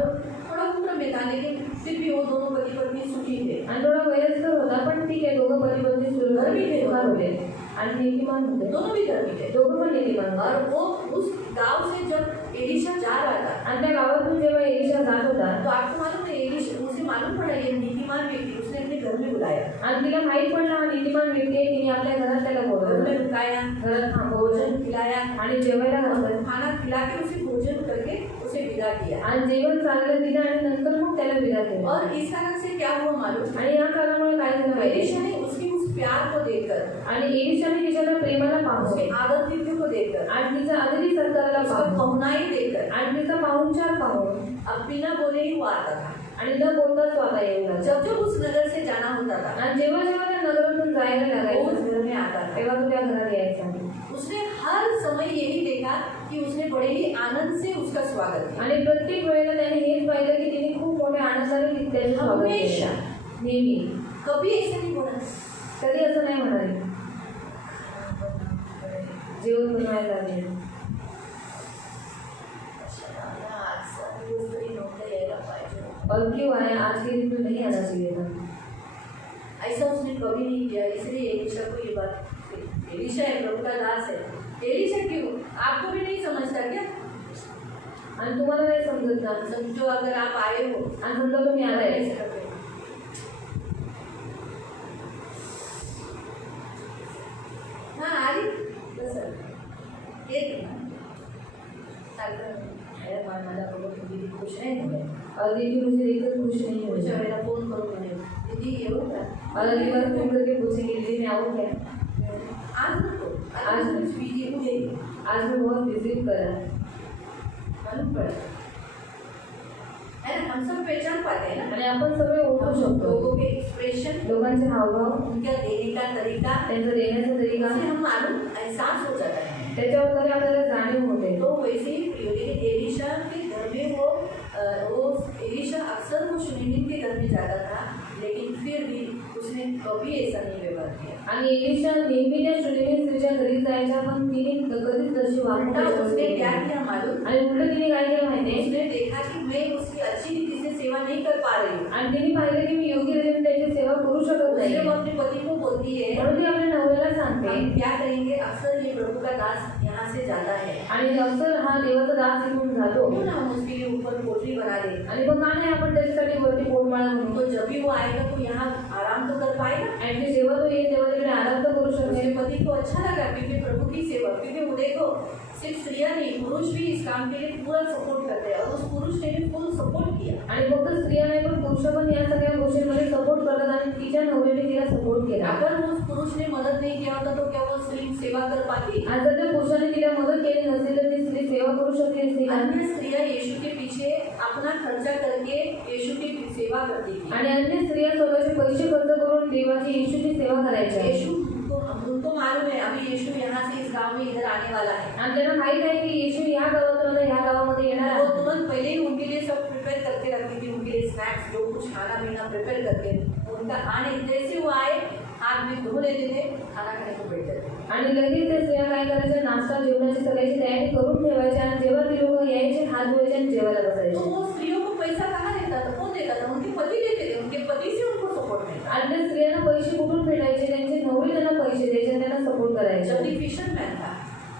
थोड़ा उम्र में था, लेकिन फिर भी वो दोनों पति पत्नी सुखी थे. आणि थोडा वयस्कर होता, पण ठीक आहे, दोघं पती पत्नी सुरुवात होते आणि नीतिमान होते. दोनों भी धर्मी थे. दोघं पण नीतिमान होते. और वो उस गांव से जब एलिशा जा रहा था, आणि त्या गावातून जेव्हा एलिशा जात होता, तो आपको मालूम है, एलिशा उसे मालूम पड़ा ये नीतिमान व्यक्ति, उसने अपने घर में बुलाया, आणि तिला माहित पडला हा नीतिमान व्यक्ती आहे, तिने आपल्या घरात त्याला घर बोलवलं, में रुकाया, घरात थांबवलं भोजन खिलाया, आणि जेवायला घातलं, खाना खिला के उसे भोजन करके उसे विदा किया. आणि जेवण चांगलं दिलं आणि नंतर मग त्याला विदा केलं. और इस कारण से क्या हुआ मालूम, आणि या कारणामुळे काय झालं माहिती, एलिशा ने उसके उस प्यार को देखकर, आणि एलिशाने तिच्याला प्रेमाला उसके पाहून आदर को देखकर, आणि तिचा अतिथी सत्काराला उसका पाहून पहुनाई देखकर, आणि तिचा पाहुणचार पाहून अब बिना बोले ही वो आता था. आणि न बोलताच तो आता येऊ लागला. जब जब उस नगर से जाना होता था, आणि जेव्हा जेव्हा त्या नगरातून जायला वो लागायचं उस घर में आता था. तेव्हा तो त्या घरात यायचा. उसने हर समय यही देखा कि उसने बड़े ही आनंद से उसका स्वागत किया. आणि प्रत्येक वेळेला त्याने हेच पाहिलं की तिने खूप मोठ्या आनंदाने त्याचे स्वागत हमेशा. केलं. नेहमी कभी ऐसा नहीं बोला कधी असं नाही म्हणाले जेवण बनवायला लागले. आज सगळी गोष्टी नव्हतं यायला पाहिजे. और क्यों आया, आज के दिन तो नहीं आना चाहिए था। ऐसा उसने कभी नहीं किया, इसलिए एलिशा को ये बात, एलिशा है प्रभु का दास है, एलिशा क्यों आपको भी नहीं समझता क्या? आणि तुम्हाला नाही समजत ना, समझो अगर आप आए हो आणि समजा तुम्ही आलाय ऐसे करते हो। हाँ आली बस येत माझा बघून दीदी खुश नाही झाले, और दीदी मुझे देखकर खुश नहीं हुई। पुढच्या वेळेला फोन करून म्हणे दीदी येऊ का? और अगली बार फोन करके पूछेंगे दीदी मैं आऊँ क्या। आज नको, आज कुछ बिजी हो गई, आज मैं बहुत बिजी करा। मालूम पड़ा है ना, हम सब पहचान पाते हैं ना आणि आपण सगळे ओळखू शकतो लोगों के एक्सप्रेशन, लोकांचे हावभाव, उनका देने का तरीका, त्यांचा देण्याचा तरीका, इससे हम मालूम एहसास हो जाता है। त्याच्यावर तरी आपल्याला जाणीव होते। तो वैसे ही लेकिन एलिशा के घर में वो एलिशा अक्सर वो शुनेमिन के घर में जाता था, लेकिन फिर भी उसने कभी ऐसा नहीं व्यवहार किया। आणि एलिशा नेहमी त्या शुनेमिन स्त्रीच्या घरी जायच्या, पण तिने कधीच तशी उल्टा उसने वागणूक क्या केली। किया मालूम? आणि उलट तिने काय केलं माहितीये, उसने देखा कि मैं उसकी अच्छी रीति से सेवा नहीं कर पा रही हूँ, आणि तिने पाहिलं की मी योग्य रीतीने त्याची सेवा करू शकत इसलिए वो नाही, अपने पति को बोलती है म्हणून ती आपल्या नवऱ्याला सांगते। हम क्या करेंगे, अक्सर ये प्रभु का दास यहाँ से जाता है, आणि अक्सर हा देवाचा दास इथून जातो, क्यों ना हम उसके लिए ऊपर पोटली बना दे, आणि मग का नाही आपण त्याच्यासाठी वरती पोटमाळा म्हणू। तो जब भी वो आएगा तो यहाँ आराम तो कर पाएगा। आणि जेव्हा तो येईल तेव्हा तिकडे आराम तर करू उसके शकते। पति को अच्छा लगा क्योंकि प्रभु की सेवा, क्योंकि वो देखो सिर्फ स्त्रियां नहीं पुरुष भी इस काम के लिए पूरा सपोर्ट करते हैं, और उस पुरुष ने भी फुल सपोर्ट किया। आणि फक्त स्त्रिया नाही पण पुरुष पण या सगळ्या गोष्टींमध्ये सपोर्ट करतात, आणि तिच्या नवऱ्याने तिला सपोर्ट केला। अगर उस पुरुष ने मदद नहीं किया होता तो क्या वो स्त्री सेवा कर पाती? आणि जर त्या पुरुषाने तिला मदत केली नसेल तर ती स्त्री सेवा करू शकली असती का? अन्य स्त्रियां यीशु के पीछे अपना खर्चा करके यीशु की सेवा करती थी। आणि अन्य स्त्रिया स्वतःचे पैसे खर्च करून देवाची येशूची सेवा करायच्या। यीशु उनको मालूम है अभी यीशु यहाँ से इस गांव में इधर आने वाला है, आणि त्यांना माहित आहे की येशू ह्या गावातून आता ह्या गावामध्ये येणार वो आहे। तुरंत पहले ही उनके लिए सब प्रिपेयर करके रखती थी, उनके लिए स्नैक्स जो कुछ खाना पीना प्रिपेयर करके, उनका आने जैसे वो आए हाथ में धो लेते थे, खाना खाने को बैठ जाते थे। आणि लगेच त्या स्त्रिया काय करायच्या, नाश्ता जेवणाची सगळ्याची तयारी करून ठेवायच्या, आणि जेव्हा ती लोक यायचे हात धुवायचे आणि जेवायला तो बसायचे। वो स्त्रियों को पैसा कहाँ देता था, कौन देता था? उनके पति देते थे, उनके पति से उनको सपोर्ट मिलता। आणि त्या स्त्रियांना पैसे कुठून भेटायचे, त्यांचे नवरे त्यांना पैसे द्यायचे आणि त्यांना सपोर्ट करायचे। जब फिशरमैन था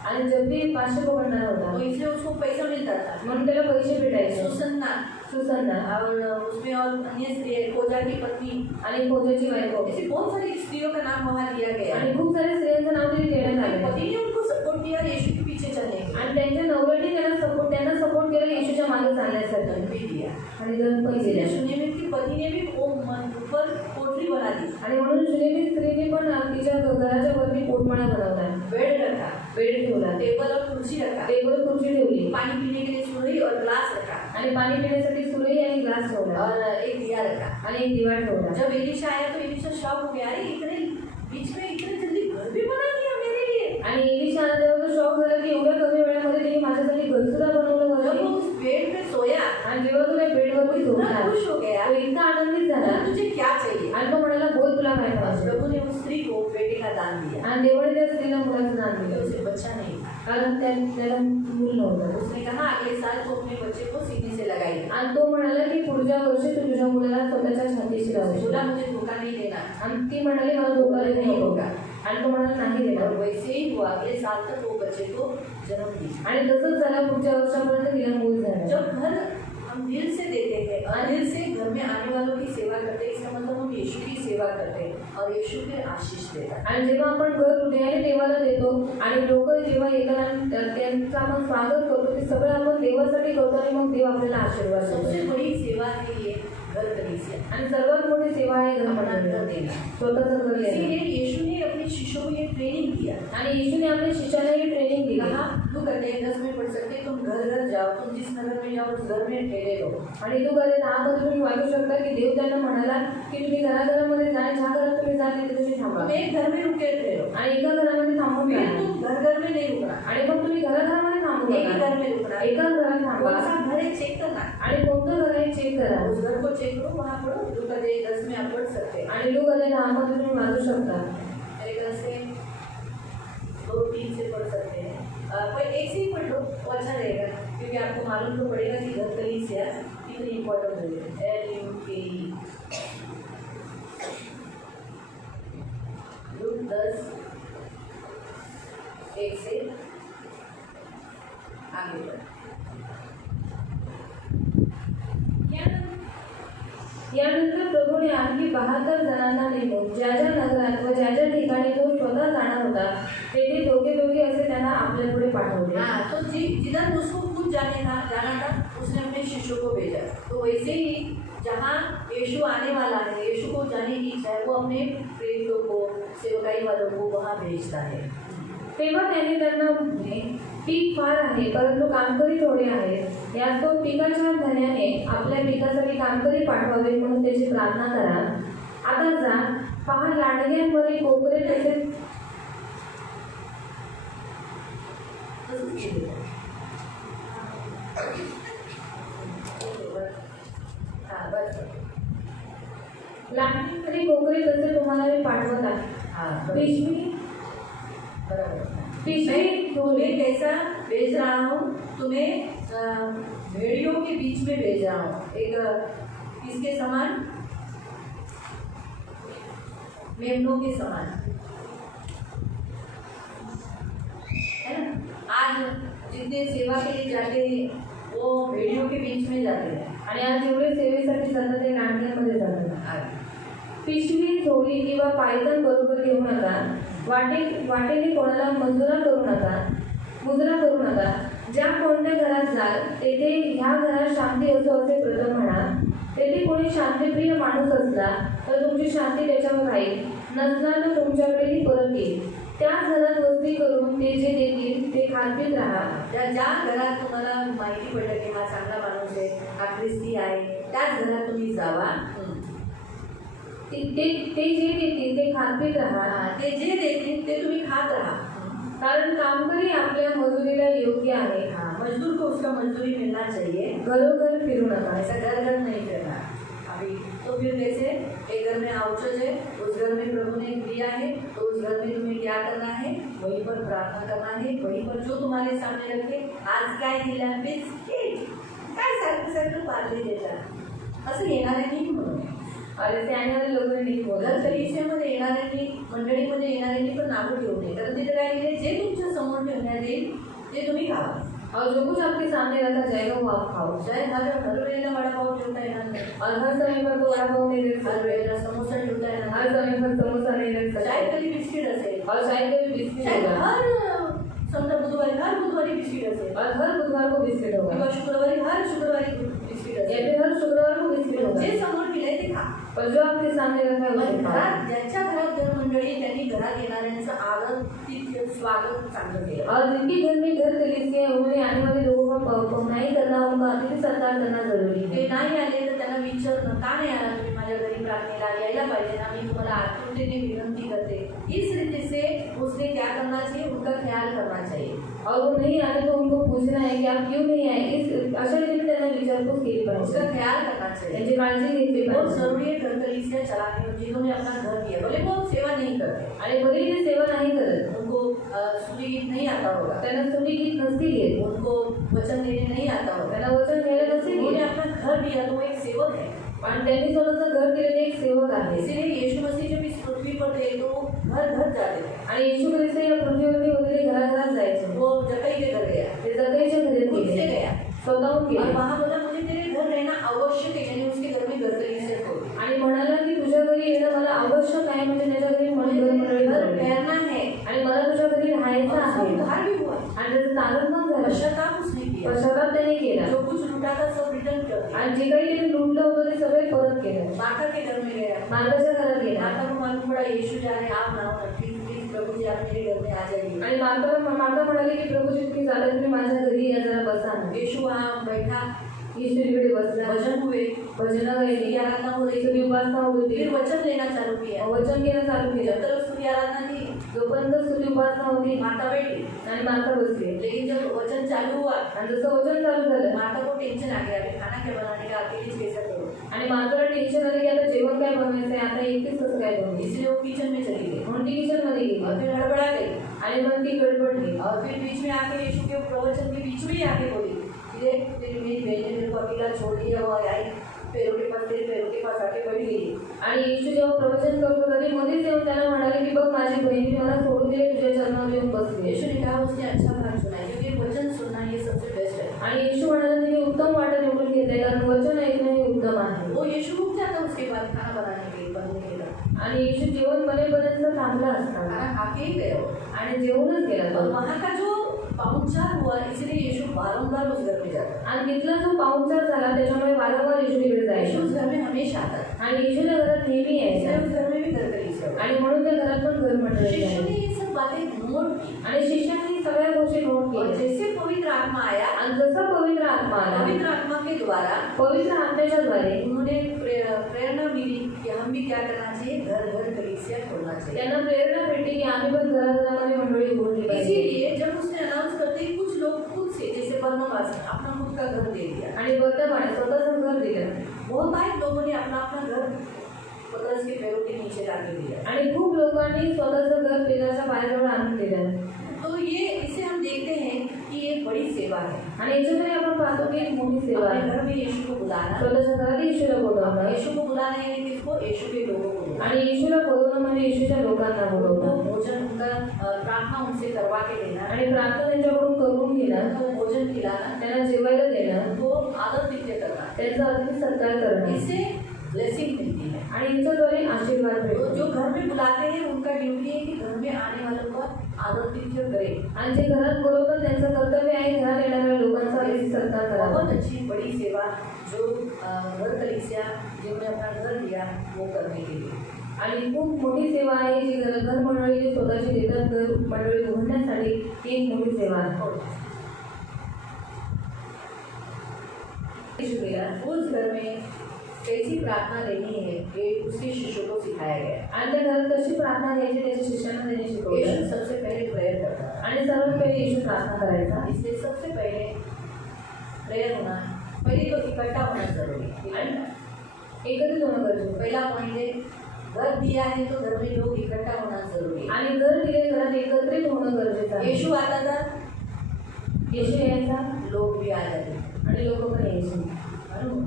आणि जब भी 500 पकडणार तो होता इसलिए उसको पैसा मिलता था। म्हणून त्याला पैसे भेटायचे। सुसन्ना सुसन्ना और उसमें और अन्य स्त्री खोजा की पत्नी, आणि खोजाची बायको, ऐसी बहुत सारी स्त्रियों का नाम वहाँ दिया गया है। आणि खूप साऱ्या स्त्रियांचं नाव तिथे देण्यात आलं। पति ने उनको सपोर्ट किया यीशु के पीछे चलने के आणि त्यांच्या नवऱ्याने त्यांना सपोर्ट केलं येशूच्या मागे चालण्यासाठी, भी दिया। आणि जण पण इसलिए दिले। सुनेमिन की पति ने भी वो ऊपर पोटली बना दी, आणि म्हणून शुनेमिन स्त्रीने पण तिच्या घराच्या वरती पोटमाळा बनवला, बेड रखा, बेड ठेवला, टेबल और कुर्सी रखा, टेबल खुर्ची ठेवली, पानी पीने के लिए सुरही और ग्लास रखा, आणि पाणी पिण्यासाठी सुरई आणि ग्लास ठेवला, और एक दिया रखा। आणि एक दिवा ठेवला। जब एलिशा आया तो एलिशा शॉक हो गया, अरे इतने बीच में इतने जल्दी घर भी बना दिया मेरे लिए। आणि एलिशा आला तेव्हा तो शॉक झाला की एवढ्या कमी वेळामध्ये तिने माझ्यासाठी घर सुद्धा बनवलं जब वरती। वो उस बेड पे सोया आणि जेव्हा तो त्या बेडवरती इतना झोपला खुश हो गया, तो इतका आनंदित झाला, तुझे क्या चाहिए? आणि तो म्हणाला बोल तुला काय और पाहिजे। प्रभु ने उस स्त्री को बेटे का दान दिया, आणि देवाने त्या स्त्रीला मुलाचं दान क्योंकि दिलं, उसे बच्चा नहीं था। कारण त्याला मूल नव्हतं। उसने कहा अगले साल तो अपने बच्चे को सीने से लगाएगी, आणि तो म्हणाला की पुढच्या वर्षी तू तुझ्या मुलाला स्वतःच्या छातीशी लावशील। बोला मुझे धोखा नहीं देना, आणि ती म्हणाली मला धोका देऊ नहीं नको, होगा। आणि तो म्हणाला नाही और देणार। वैसे ही हुआ, अगले साल तक वो बच्चे को जन्म दी। आणि तसंच झालं, पुढच्या वर्षापर्यंत तिला मूल झालं। जब घर हम दिल से देते हैं और दिल से घर में आने वालों की सेवा करते हैं, इसका मतलब हम यीशु की सेवा करते हैं और यीशु फिर आशीष देता है। आणि जेव्हा आपण घर हृदयाने देवाला देतो आणि लोक जेव्हा येतात आणि त्यांचं आपण स्वागत करतो, ते सगळं आपण देवासाठी करतो आणि मग देव आपल्याला आशीर्वाद सबसे देतो। बड़ी सेवा है ये घर कलीसिया, आणि सर्वात मोठी सेवा आहे घर अपना बनवणे, घर देना। स्वतःचं घर देणं। इसीलिए यीशु ने अपने शिष्यों को ये ट्रेनिंग दिया। आणि येशूने आपल्या शिष्याला ही ट्रेनिंग दिली। कहा तू कहते हैं 10 में पढ़ सकते, तुम घर घर जाओ, तुम जिस नगर में जाओ उस घर में ठहरे रहो। आणि तू घरी 10 मध्ये तुम्ही वाचू शकता की देव त्यांना म्हणाला की तुम्ही घराघरामध्ये जा, ज्या घरात तुम्ही जा तिथे तुम्ही थांबा, तुम एक घर में रुके रहो, आणि एका घरामध्ये थांबून फिर राहा। तुम घर घर में नहीं रुकना, आणि मग तुम्ही घराघरामध्ये थांबू एक नका, घर में रुकना। एकाच घरात कौन थांबा, सा घर है चेक करना, आणि कोणतं घर आहे चेक करा। उस घर को चेक करो, वहाँ पढ़ो। लूका 10 में आप पढ़ सकते हैं। आणि लोक आता 10 मध्ये तुम्ही वाचू शकता। मेरे ख्याल से 2-3 से पढ़ सकते हैं, कोई एक से ही पढ़ लो तो अच्छा रहेगा, क्योंकि आपको मालूम तो पड़ेगा कि घर कलीसिया कितनी इम्पोर्टेंट है, LUKE। लूक 10:1 से आगे बढ़। यानंतर प्रभूने आणखी 72 जणांना नेमून ज्या ज्या नगरात व ज्या ज्या ठिकाणी तो स्वतः जाणार होता तेथे दोघे दोघे असे त्यांना आपल्या पुढे पाठवले। हाँ, तो जिधर उसको खुद जाना था उसने अपने शिष्यों को भेजा। तो वैसे ही जहाँ यीशु आने वाला है, यीशु को जाने की इच्छा है, वो अपने प्रेरितों को, सेवकाई वालों को वहाँ भेजता है। तेव्हा त्याने त्यांना म्हटले, पीक फार आहे परंतु कामकरी थोडे आहेत, यात तो पिकाच्या धन्याने आपल्या पिकासाठी कामकरी पाठवावे म्हणून त्याची प्रार्थना करा। आता जा, पहा लांडग्यांवरील कोकरे तसेच हाँ, बस। लांडग्यांवरील कोकरे तसे तुम्हाला मी पाठवत आहे। हाँ, पिशवी मैं तुम्हें कैसा भेज रहा हूँ, तुम्हें भेड़ियों के बीच में भेज रहा हूँ। एक किसके समान, मेमनों के समान, है ना। आज जितने सेवा के लिए जाते हैं वो भेड़ियों के बीच में जाते हैं। आणि आज जेवढे सेवेसाठी जातात ते लांडग्यांमध्ये जातात। पिशवी झोळी किंवा पायदन बरोबर घेऊ नका, वाटेने कोणाला मुजरा करू नका। ज्या कोणत्या घरात जाल तेथे ह्या घरात शांती असो असे प्रथम म्हणा। तेथे कोणी शांतीप्रिय माणूस असला तर तुमची शांती त्याच्यावर राहील, नसला तर तुमच्याकडेही परत येईल। त्याच घरात वस्ती करून ते जे देतील ते खात राहा। ज्या घरात तुम्हाला माहिती पडलं की हा चांगला माणूस आहे, हा ख्रिस्ती आहे, त्याच घरात तुम्ही जावा। ते जे देतील ते खात राहा, ते जे देतील ते तुम्ही खात राहा, कारण कामकरी आपल्या मजुरीला योग्य आहे। हाँ, मजदूर को उसका मजदूरी मिलना चाहिए। घरोघर फिरू नका। ऐसा घर घर नहीं करना। अभी तो फिर कैसे, एक घर में आउचज है, उस घर में प्रभु ने दिया है, तो उस घर में तुम्हें क्या करना है, वहीं पर प्रार्थना करना है, वहीं पर जो तुम्हारे सामने रखे। आज काय दिला, बिस्किट, काय सारखं पार्ले देतात, असं येणाऱ्यांनी म्हणून। अरे त्याने लोकांनी नीट बोला। घर कलिसियामध्ये येणाऱ्यांनी, मंडळीमध्ये येणाऱ्यांनी पण नावं ठेवू नये, कारण तिथे काय लिहिले, जे तुमच्या समोर ठेवण्यात येईल ते तुम्ही खावा। और जो कुछ आपके सामने रखा जाएगा वो आप खाओ। चाहे हर वेळेला वडापाव ठेवता येणार नाही, और हर समय पर तो वडापाव नहीं रख हर सकते, वेळेला समोसा ठेवता येणार हर नाही, समय पर समोसा नहीं रख चाहे सकते, कधी बिस्किट असेल, और शायद कभी बिस्किट चाहे होगा, समजा हर बुधवारी बिस्किट असेल, और हर बुधवार को बिस्किट होगा, किंवा हर शुक्रवारी बिस्किट या असेल, फिर हर शुक्रवार को बिस्किट होगा। जे समोर दिलंय ते खा। पर जो आपके सामने रखा है उसे खाओ। घरात ज्यांच्या घरात घर मंडळी, त्यांनी घरात येणाऱ्यांचं आदर, तिथ्य, स्वागत चांगलं केलं। और जिनके घर में घर कलीसिया है उन्होंने आने वाले लोगों का पहुंचाई करना, उनका अतिथि सत्कार करना जरूरी है। ते नाही आले तर त्यांना विचारणं, का नाही आला तुम्ही माझ्या घरी प्रार्थनेला, यायला पाहिजे ना, मी तुम्हाला आतुरतेने विनंती करते। इस रीति से उसने क्या करना चाहिए, उनका ख्याल करना चाहिए। और वो नहीं आए तो उनको पूछना है कि आप क्यों नहीं आए, इस अशा रीतीने त्यांना विचारपूस केली उसका पाहिजे, ख्याल करना चाहिए। त्यांची काळजी घेतली बहुत पाहिजे। जरूरी है घर कलीसिया चलाने, और जिन्होंने अपना घर दिया, भले वो सेवा नहीं करते, आणि भले ते सेवा नाही करत, उनको स्तुति गीत नहीं आता होगा, त्यांना स्तुती गीत नसतील येत, उनको वचन देने नहीं आता होगा, त्यांना वचन घ्यायला नसतील उन्होंने येत, अपना घर दिया तो वो एक सेवक है। आणि त्यांनी स्वतःचं घर दिलेले एक सेवक आहे। इसीलिए यीशु मसीह जब इस पृथ्वी पर थे तो घर घर जाते थे। आणि येशू ख्रिस्त या पृथ्वीवरती होते ते घराघरात जायचे, वो जकई के घर गया, ते जगाईच्या घरी खुद से गेले, गया, स्वतःहून और गेले, वहाँ बोला मुझे तेरे घर रहना आवश्यक है, यानी उसके घर में घर कलीसिया हो, आणि म्हणाला की तुझ्या घरी येणं मला आवश्यक आहे, म्हणजे त्याच्या घरी मुझे घर मंडळी घर ठरवली, ठहरना है। आणि मला तुझ्या घरी राहायचं और आहे। उसका उद्धार भी हुआ, आणि त्याचं तारण पण झालं, पश्चाताप उसने किया, पश्चाताप त्याने केला, जो कुछ लूटा था सब रिटर्न कर दिया। आणि जे काही त्याने लुटलं होतं ते सगळे परत केलं, माता के घर में गया, मार्गाच्या घरात गेला, माता को मालूम पड़ा यीशु जा रहे हैं, आप ना हो, प्लीज प्लीज प्रभु जी आप मेरे घर में आ जाइए। आणि माता म्हणाली की प्रभूजी तुम्ही झालं तुम्ही माझ्या घरी या, जरा बसा ना। यीशु वहाँ बैठा, येशू तिकडे बसला, भजन हुए, भजन स्तुति गायली, आराधना हो रही, स्तुती उपासना होती, फिर वचन लेना चालू किया। वचन घेणं चालू जब केलं, तक स्तुति आराधना थी, जोपर्यंत स्तुती उपासना होती माता बैठी, आणि माता बसली, लेकिन जब वचन चालू हुआ, आणि जसं वचन चालू झालं माता को टेंशन आ गया, अभी खाना क्या बनाने का, अकेली कैसे करो, आणि माताला टेन्शन आलं की आता जेवण काय बनवायचं आहे, आता एकटीच कसं काय बनवायचं, इसलिए वो किचन में चली गई, म्हणून ती किचन मध्ये गेली, और फिर हड़बड़ा गई, आणि मग ती गडबडली, और फिर बीच में आके यीशु के प्रवचन के बीच में ही आके बोली मेरी बहन ने मेरे को अकेला छोड़ दिया, वो आई पैरों के पास, तेरे पैरों के पास आके बैठ गई। आणि येशू जेव्हा प्रवचन करत होता ते मध्येच येऊन त्यांना म्हणाले की बघ माझी बहिणी मला सोडून दिले, तुझ्या चरणावर येऊन बसली. यीशु ने कहा उसने अच्छा भाग चुना है, क्योंकि वचन सुनना ये सबसे बेस्ट है। आणि येशू म्हणाले तिने उत्तम वाटा निवडून घेतले, कारण वचन ऐकणं हे उत्तम आहे. वो यीशु रुक जाता उसके बाद खाना बनाने के लिए, बनने के लिए, आणि येशू जेवण बनेपर्यंत थांबला असता खाना खा के ही गया वो। आणि जेवूनच गेला और तो. वहाँ का जो पाहुणचार हुआ, इसलिए यीशु बारंबार उस घर में जाता आणि तिथला जो पाहुणचार झाला त्याच्यामुळे वारंवार येशू तिकडे है। यीशु उस जायचा घर में हमेशा आता है, आणि येशूच्या घरात नेहमी इसलिए यायचा उस घर में भी घर कलीसिया हुआ। आणि म्हणून त्या घरात पण घर मंडळी शिष्यों आहे. ने ये सब बातें नोट की, आणि शिष्यांनी सगळ्या गोष्टी नोट और केल्या. जैसे पवित्र आत्मा आया, आणि जसा पवित्र आत्मा आला, पवित्र आत्मा के द्वारा पवित्र आत्म्याच्या द्वारे उन्होंने प्रेरणा मिली कि हम भी क्या करना चाहिए, घर घर कलीसिया खोलना चाहिए। त्यांना प्रेरणा भेटली की आम्ही पण घराघरामध्ये मंडळी उघडली पाहिजे. इसीलिए जब उसने अनाउंस करते ही कुछ लोग खुद से, जैसे बरनबास ने अपना खुद का घर दे दिया, आणि बर्नबाने स्वतःचं घर दिलं बहुत सारे लोगों ने अपना अपना घर पतरस के पैरों के नीचे लाके दिया। आणि खूप लोकांनी स्वतःचं घर पेलाच्या पायाजवळ आणून दिलं. तो ये इसे हम देखते हैं कि ये बड़ी सेवा है। आणि याच्यामध्ये आपण पाहतो की एक मोठी सेवा अपने आहे. घर में यीशु को बुलाना, स्वतःच्या घरात येशूला बोलवणं यीशु को बुलाना यानी किसको, यीशु के लोगों को बुलाना। आणि येशूला बोलवणं म्हणजे येशूच्या लोकांना उनको बोलवणं भोजन, उनका प्रार्थना उनसे करवा के देना, आणि प्रार्थना त्यांच्याकडून करून घेणं, उनको भोजन खिलाना, त्यांना जेवायला देणं, उनको आदर नित्य करना, त्यांचा अगदी सत्कार करणं इससे ब्लेसिंग मिलती है। आणि यांच्याद्वारे आशीर्वाद तो भेटतो. जो घर में बुलाते हैं उनका ड्यूटी है कि घर में आने वालों का आदर नित्य करें। आणि जे घरात बोलवतात त्यांचं कर्तव्य आहे घरात येणाऱ्या लोकांचा अगदी सत्कार करावा. बहुत अच्छी बड़ी सेवा जो घर कलीसिया जिन्होंने अपना घर दिया वो करने के लिए। आणि खूप मोठी सेवा आहे जी घर मंडळी जी स्वतःची देतात घर मंडळी उघडण्यासाठी, ती एक मोठी सेवा आहे. उस घर में कैसी प्रार्थना लेनी है ये उसके शिष्यों को सिखाया गया। आणि त्या घरात कशी प्रार्थना द्यायची त्याच्या शिष्यांना त्यांनी यीशु शिकवलं. सबसे पहले प्रेयर करता था, आणि सर्वात पहिले येशू प्रार्थना करायचा. इसलिए सबसे पहले प्रेयर होना, पहले तो इकट्ठा होना जरूरी है। एकत्रित होणं गरजेचं. पहला पॉइंट है, घर दिया है तो घर में लोग इकट्ठा होना जरूरी है। आणि घर दिले घरात एकत्रित होणं गरजेचं आहे. यीशु आता था, येशू यायचा लोग भी आ जाते आणि लोक पण यायचे. मालूम?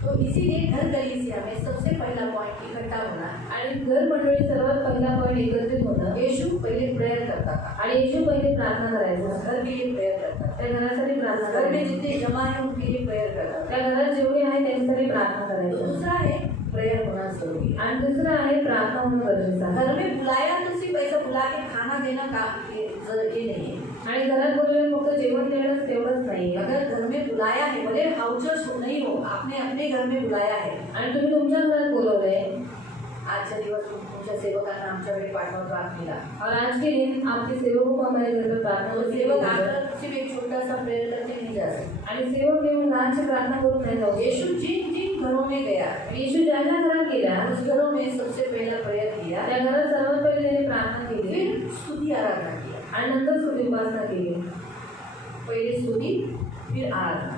तो इसीलिए घर कलीसिया में सबसे पहला पॉइंट इकट्ठा होना। आणि घर मंडळी सर्वात पहिला पॉईंट एकत्रित होणं. यीशु पहले प्रेयर करता था, आणि येशू पहिले प्रार्थना करायचा. घर के लिए प्रेयर करता था, त्या घरासाठी प्रार्थना घर में करायची. जितने जमा है उनके लिए प्रेयर करता था। त्या घरात जेवढे आहे त्यांच्यासाठी प्रार्थना तो करायची. दूसरा है प्रेयर होना जरूरी है। आणि दुसरं आहे प्रार्थना होणं गरजेचं आहे. घर में बुलाया तो सिर्फ ऐसा बुला के खाना देना का ये नहीं है। आणि घरात बोलवलं फक्त जेवण देणं तेवढंच नाही. अगर घर में बुलाया है, भले हाउस चर्च नहीं हो, आपने अपने घर में बुलाया है, आणि तुम्ही तुमच्या घरात बोलवलंय आजच्या दिवस तुमच्या सेवकांना आमच्याकडे पाठवतो आत्मीला, और आज के दिन आपके सेवकों को हमारे घर पर प्रार्थना तो करके सेवक भेजा. आकर सिर्फ एक छोटा सा प्रेयर करके नहीं जा सकते। आणि सेवक येऊन लहानशी प्रार्थना करून नाही जाऊ. यीशु जिन जिन घरों में गया, येशू ज्या ज्या घरात गेला उस घरों में सबसे पहला प्रेयर किया, त्या घरात सर्वात पहिले त्याने प्रार्थना केली फिर स्तुति आराधना किया। आणि नंतर स्तुती उपासना केली. पहले स्तुति फिर आराधना।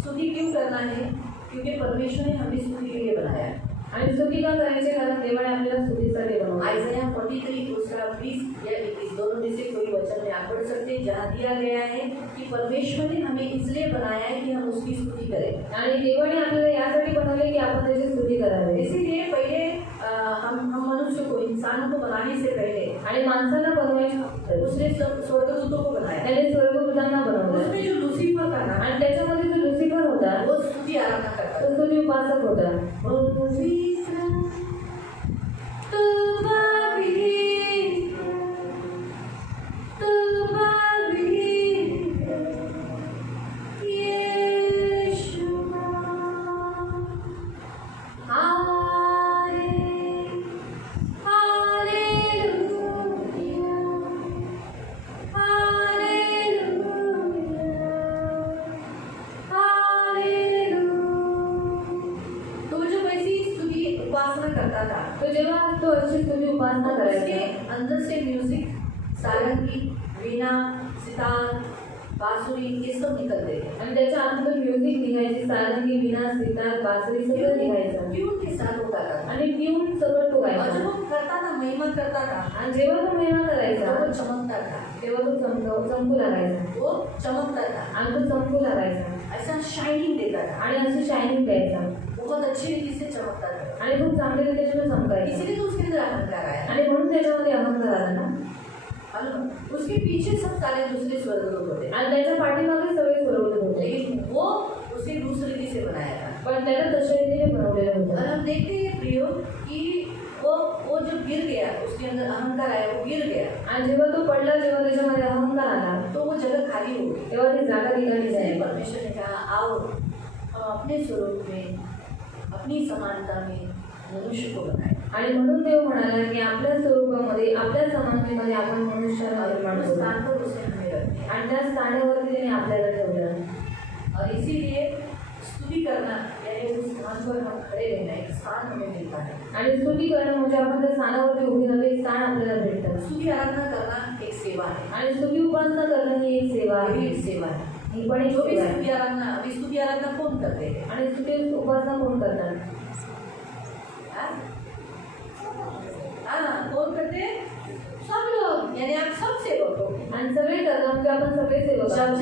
स्तुति क्यों करना है? क्योंकि परमेश्वर ने हमें स्तुति के लिए बनाया है। आणि स्तुती का करायची, कारण देवाने आपल्याला स्तुतीसाठी बनवलं. आइज़ाया 43 दूसरा 20 या 21 दोनों में से कोई वचन में आप पढ़ सकते हैं, जहाँ दिया गया है कि परमेश्वर ने हमें इसलिए बनाया है कि हम उसकी स्तुति करें। आणि देवाने आपल्याला यासाठी बनवले की आपण त्याची स्तुती करावी. इसीलिए पहले हम मनुष्य को, इंसानों को बनाने से पहले आणि माणसांना बनवायचं उसने स्वर्गदूतों को बनाया। त्याने स्वर्गदूतांना बनवलं. उसमें जो लूसीफर का नाम, आणि त्याच्यामध्ये जो लुसिफर होता वो स्तुति आराधना करता तो स्तुती उपासक होता. तो जब ऐसी स्तुति उपासना करता था, तो जेव्हा तो अशी स्तुती उपासना उसके करायचा अंदर से म्यूजिक, सारंगी, वीणा, सितार, बांसुरी ये सब निकलते थे। आणि त्याच्या आतून म्युझिक निघायची, सारंगी, वीणा, सितार, बासरी सगळं निघायचं ट्यून के साथ होता था। आणि ट्यून सगळं तो और जब गायचा. वो करता था, महिमा करता था, आणि जेव्हा तो महिमा तो करायचा वो चमकता था। तेव्हा तो चमकू लागायचा वो चमकता था, आणि तो चमकू लागायचा ऐसा शाइनिंग देता था, आणि अशी शायनिंग द्यायचा बहुत अच्छी रीति से चमकता था। आणि खूप चांगल्या रीतीने तो चमकायचा इसीलिए तो उसके अंदर अहंकार आया। आणि म्हणून त्याच्यामध्ये अहंकार आला ना मालूम? उसके पीछे सब सारे दूसरे स्वर्गलोक होते, आणि त्याच्या पाठीमागे सगळे स्वरूप होते लेकिन वो उसे दूसरी रीति से बनाया था। पण त्याला तशा रीतीने बनवलेलं और होतं हम देखते हैं प्रियो कि वो जो गिर गया, उसके अंदर अहंकार आया, वो गिर गया, आणि जेव्हा तो पडला जेव्हा त्याच्यामध्ये अहंकार आला तो वो जगह खाली हो गई। तेव्हा ती जागा निघाली इसलिए जाईल परमेश्वर ने कहा, आओ हम अपने स्वरूप में, अपनी समानता में मनुष्य को बनाए। आणि म्हणून देव म्हणाला की आपल्या स्वरूपामध्ये आपल्या समानतेमध्ये आपण मनुष्याला निर्माण उस करू स्थान पर उसने हमें रखे आणि त्या स्थानावरती त्याने आपल्याला ठेवलं और इसीलिए स्तुति करना, यानी उस स्थान पर हम खड़े रहना, एक स्थान हमें मिलता है। आणि स्तुती करणं म्हणजे आपण त्या स्थानावरती उभी राहतो एक स्थान आपल्याला भेटतं स्तुति आराधना करना एक सेवा है, आणि स्तुती उपासना करणं ही एक सेवा ये भी आहे एक सेवा है। ही पण एक जो भी सेवा आहे स्तुति आराधना, अभी स्तुति आराधना कौन करते हैं? आणि स्तुती उपासना कोण करतात हाँ? हाँ, कौन करते हैं? सब लोग, यानी आप सब सेवक हो। आणि सगळे करतात म्हणजे आपण सगळे सेवक आहोत.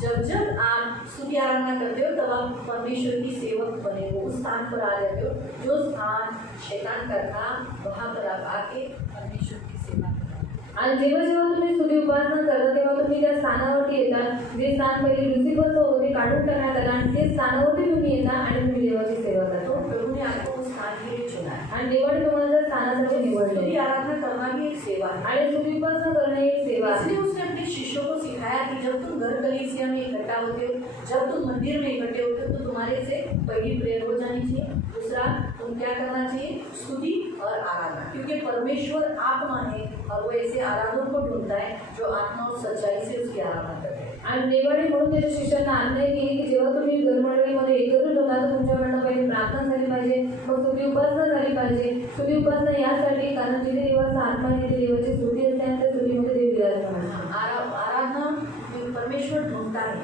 जब आप स्तुति आराधना करते हो, तब आप परमेश्वर की सेवक बने हो, उस स्थान पर आ जाते हो जो स्थान शैतान का था, वहाँ पर आप आके परमेश्वर की सेवा करते हो। आणि जेव्हा जेव्हा तुम्ही स्तुती उपासना करता तेव्हा तुम्ही त्या स्थानावरती येतात जे स्थान पहिले लुसिफरचं होतं ते काढून टाकण्यात आलं आणि ते स्थानावरती तुम्ही येता आणि तुम्ही देवाची सेवा तो करता प्रभु ने आपको उस स्थान के लिए चुना है। आणि देवाने तुम्हाला त्या स्थानासाठी निवडले स्तुति आराधना करना भी एक सेवा है। आणि स्तुती उपासना करणं ही एक सेवा आहे इसलिए उसने अपने शिष्यों को सिखाया कि जब तुम घर कलीसिया में इकट्ठा होते हो, जब तुम मंदिर में इकट्ठे होते हो, तो तुम्हारे से पहली प्रेयर हो जानी चाहिए, दूसरा तुम क्या करना चाहिए? स्तुति और आराधना, क्योंकि परमेश्वर आत्मा है और वो ऐसे आराधकों को ढूंढता है जो आत्मा और सच्चाई से उसकी आराधना करते हैं। आणि देवाने म्हणून त्याच्या शिष्यांना आज्ञा केली की जेव्हा तुम्ही घरमंडळीमध्ये एकत्रित होता तर तुमच्याकडनं पहिले प्रार्थना झाली पाहिजे मग स्तुती उपासना झाली पाहिजे स्तुती उपासना यासाठी कारण जिथे देवाचा आत्मा आहे तिथे देवाची स्तुती असते आणि त्या स्तुतीमध्ये देव विराजमान असतो. आराधना में परमेश्वर ढूंढता है,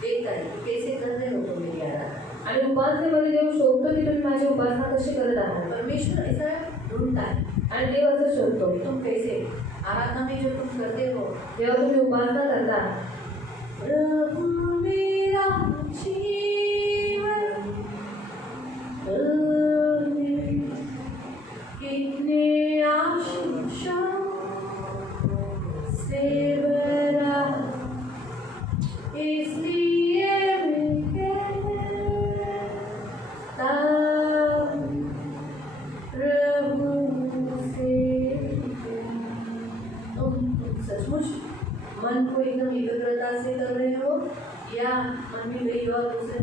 देखता है कि कैसे कर रहे हो तुम मेरी आराधना। आणि उपासनेमध्ये देव शोधतो की तुम्ही माझी उपासना कशी करत आहात परमेश्वर ऐसा ढूंढता है आणि देव असं शोधतो कि तुम कैसे आराधना में जो तुम करते हो, जेव्हा तुम्ही उपासना करता प्रभु मेरा जीवन कितने आशीषों से भरा, इसलिए मैं कहता प्रभु से। तुम सचमुच मन को एकदम एकाग्रता से कर रहे हो या मन में कई और दूसरे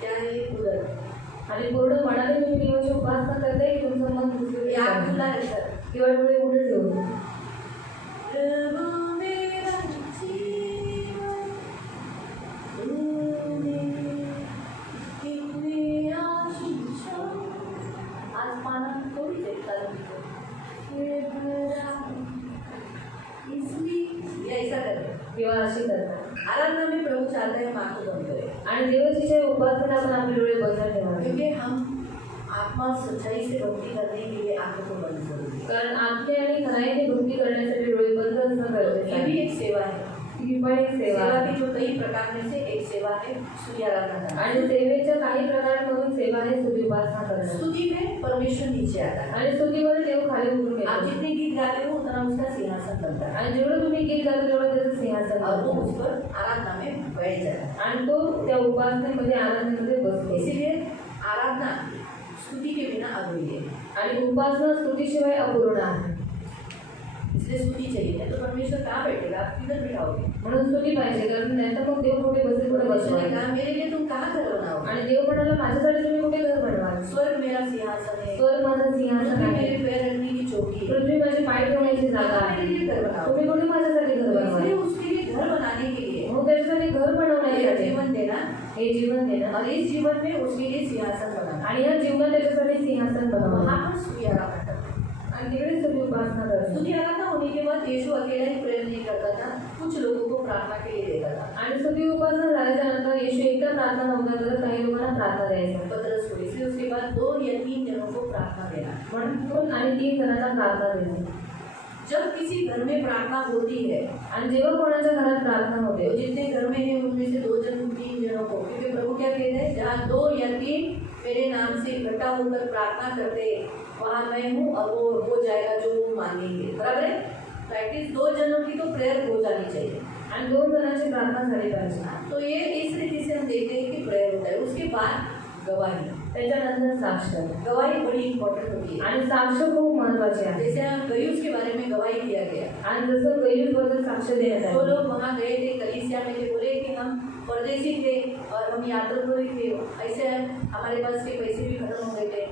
क्या है उधर, आणि पूर्ण मनाने तुम्ही देवाची उपासना करताय की तुमचं मन दुसरीकडे या आहे? खुला रहता किंवा डोळे उघडे ठेवून प्रभु मेरा जीवन तूने कितने आशीषों, आज पाना थोड़ी देखता है इसलिए ये ऐसा करें। किंवा अशी करतात आराधना में प्रभु चाहता है हम आंखों बंद करें, आणि देवाची उपासना आपण आपले डोळे बंद ठेवावे क्योंकि हम आत्मा और सच्चाई से भक्ति करने के लिए आंखों को बंद करेंगे। कारण आपले आणि खराईने भक्ती करण्यासाठी डोळे बंद असणं गरजेचं ये भी आहे एक सेवा है। ही पण एक सेवा सेवा आहे की जो कई प्रकार में से एक सेवा है स्तुति आराधना करना। आणि सेवेच्या काही प्रकारांमधून सेवा आहे स्तुती उपासना करणं स्तुति में परमेश्वर नीचे आता है। आणि स्तुतीमध्ये देव खाली उतरून आप येतो जितने गीत गाते हो उतना उसका सिंहासन बनता है आणि जेवढं तुम्ही गीत गाता तेवढं त्याचं सिंहासन और वो बनतं. उस पर आराधना में बैठ जाता है। आणि तो त्या उपासनेमध्ये आनंदामध्ये बसतो इसीलिए आराधना स्तुति के बिना अधूरी है, आणि उपासना स्तुतीशिवाय अपूर्ण आहे इसलिए स्तुति चाहिए। नहीं तो परमेश्वर कहाँ बैठेगा, आप किधर बिठाओगे? म्हणून स्तुती पाहिजे कारण नंतर मग देव कुठे बसेल कुठे परमेश्वर ने बसवाल कहा मेरे लिए तुम कहाँ घर बनाओगे? आणि देव म्हणाला माझ्यासाठी तुम्ही कुठे घर बनवाल स्वर्ग मेरा सिंहासन है, स्वर्ग माझं सिंहासन पृथ्वी आहे मेरे पैर रखने की चौकी है। पृथ्वी माझी पाय ठेवण्याची जागा कहाँ मेरे आहे लिए घर बनाओगे? तुम्ही कुठे माझ्यासाठी घर इसलिए बनवाल उसके लिए घर बनाने के लिए मग त्याच्यासाठी घर ये बनवण्यासाठी जीवन देना हे जीवन देणं और इस जीवन में उसके लिए सिंहासन बनाना, आणि या जीवनात त्याच्यासाठी सिंहासन बनवणं वहाँ पर स्तुति आराधना करना। आणि तिकडे स्तुती उपासना करतो स्तुति आराधना होने के बाद यीशु अकेला ही प्रेयर नहीं करता था, कुछ लोगों को प्रार्थना के लिए देता था। आणि स्तुती उपासना झाल्याच्या नंतर येशू एकटा प्रार्थना नव्हता करत काही लोकांना प्रार्थना द्यायचा पतरस को, इसलिए उसके बाद 2 या 3 जनों को प्रार्थना देना। म्हणून आणि 3 जणांना प्रार्थना द्यायची जब किसी घर में प्रार्थना होती है आणि जेव्हा कोणाच्या घरात प्रार्थना होते तो जितने घर में है उनमें से 2 जन 3 जनों को, क्योंकि प्रभु क्या कहते हैं, जहाँ 2 या 3 मेरे नाम से इकट्ठा होकर प्रार्थना करते हैं वहाँ मैं हूँ और वो हो जाएगा जो वो मांगेंगे। बराबर है? एटलीस्ट 2 जनों की तो प्रेयर हो जानी चाहिए आणि 2 जणांची प्रार्थना झाली पाहिजे। तो ये इस रीति से हम देखते हैं कि प्रेयर होता है। उसके बाद गवाही, त्याच्यानंतर साक्ष गवाही बड़ी इंपॉर्टेंट होती है। आणि साक्ष खूप महत्वाचे आहे। जैसे गयुस के बारे में गवाही दिया गया, आणि जसं गयुस बद्दल साक्ष देण्यात जो आले, लोग वहाँ गए थे कलीसिया में थे, बोले कि हम परदेशी थे और हम यात्रा पर थे, ऐसे हमारे पास के पैसे भी खत्म हो गए थे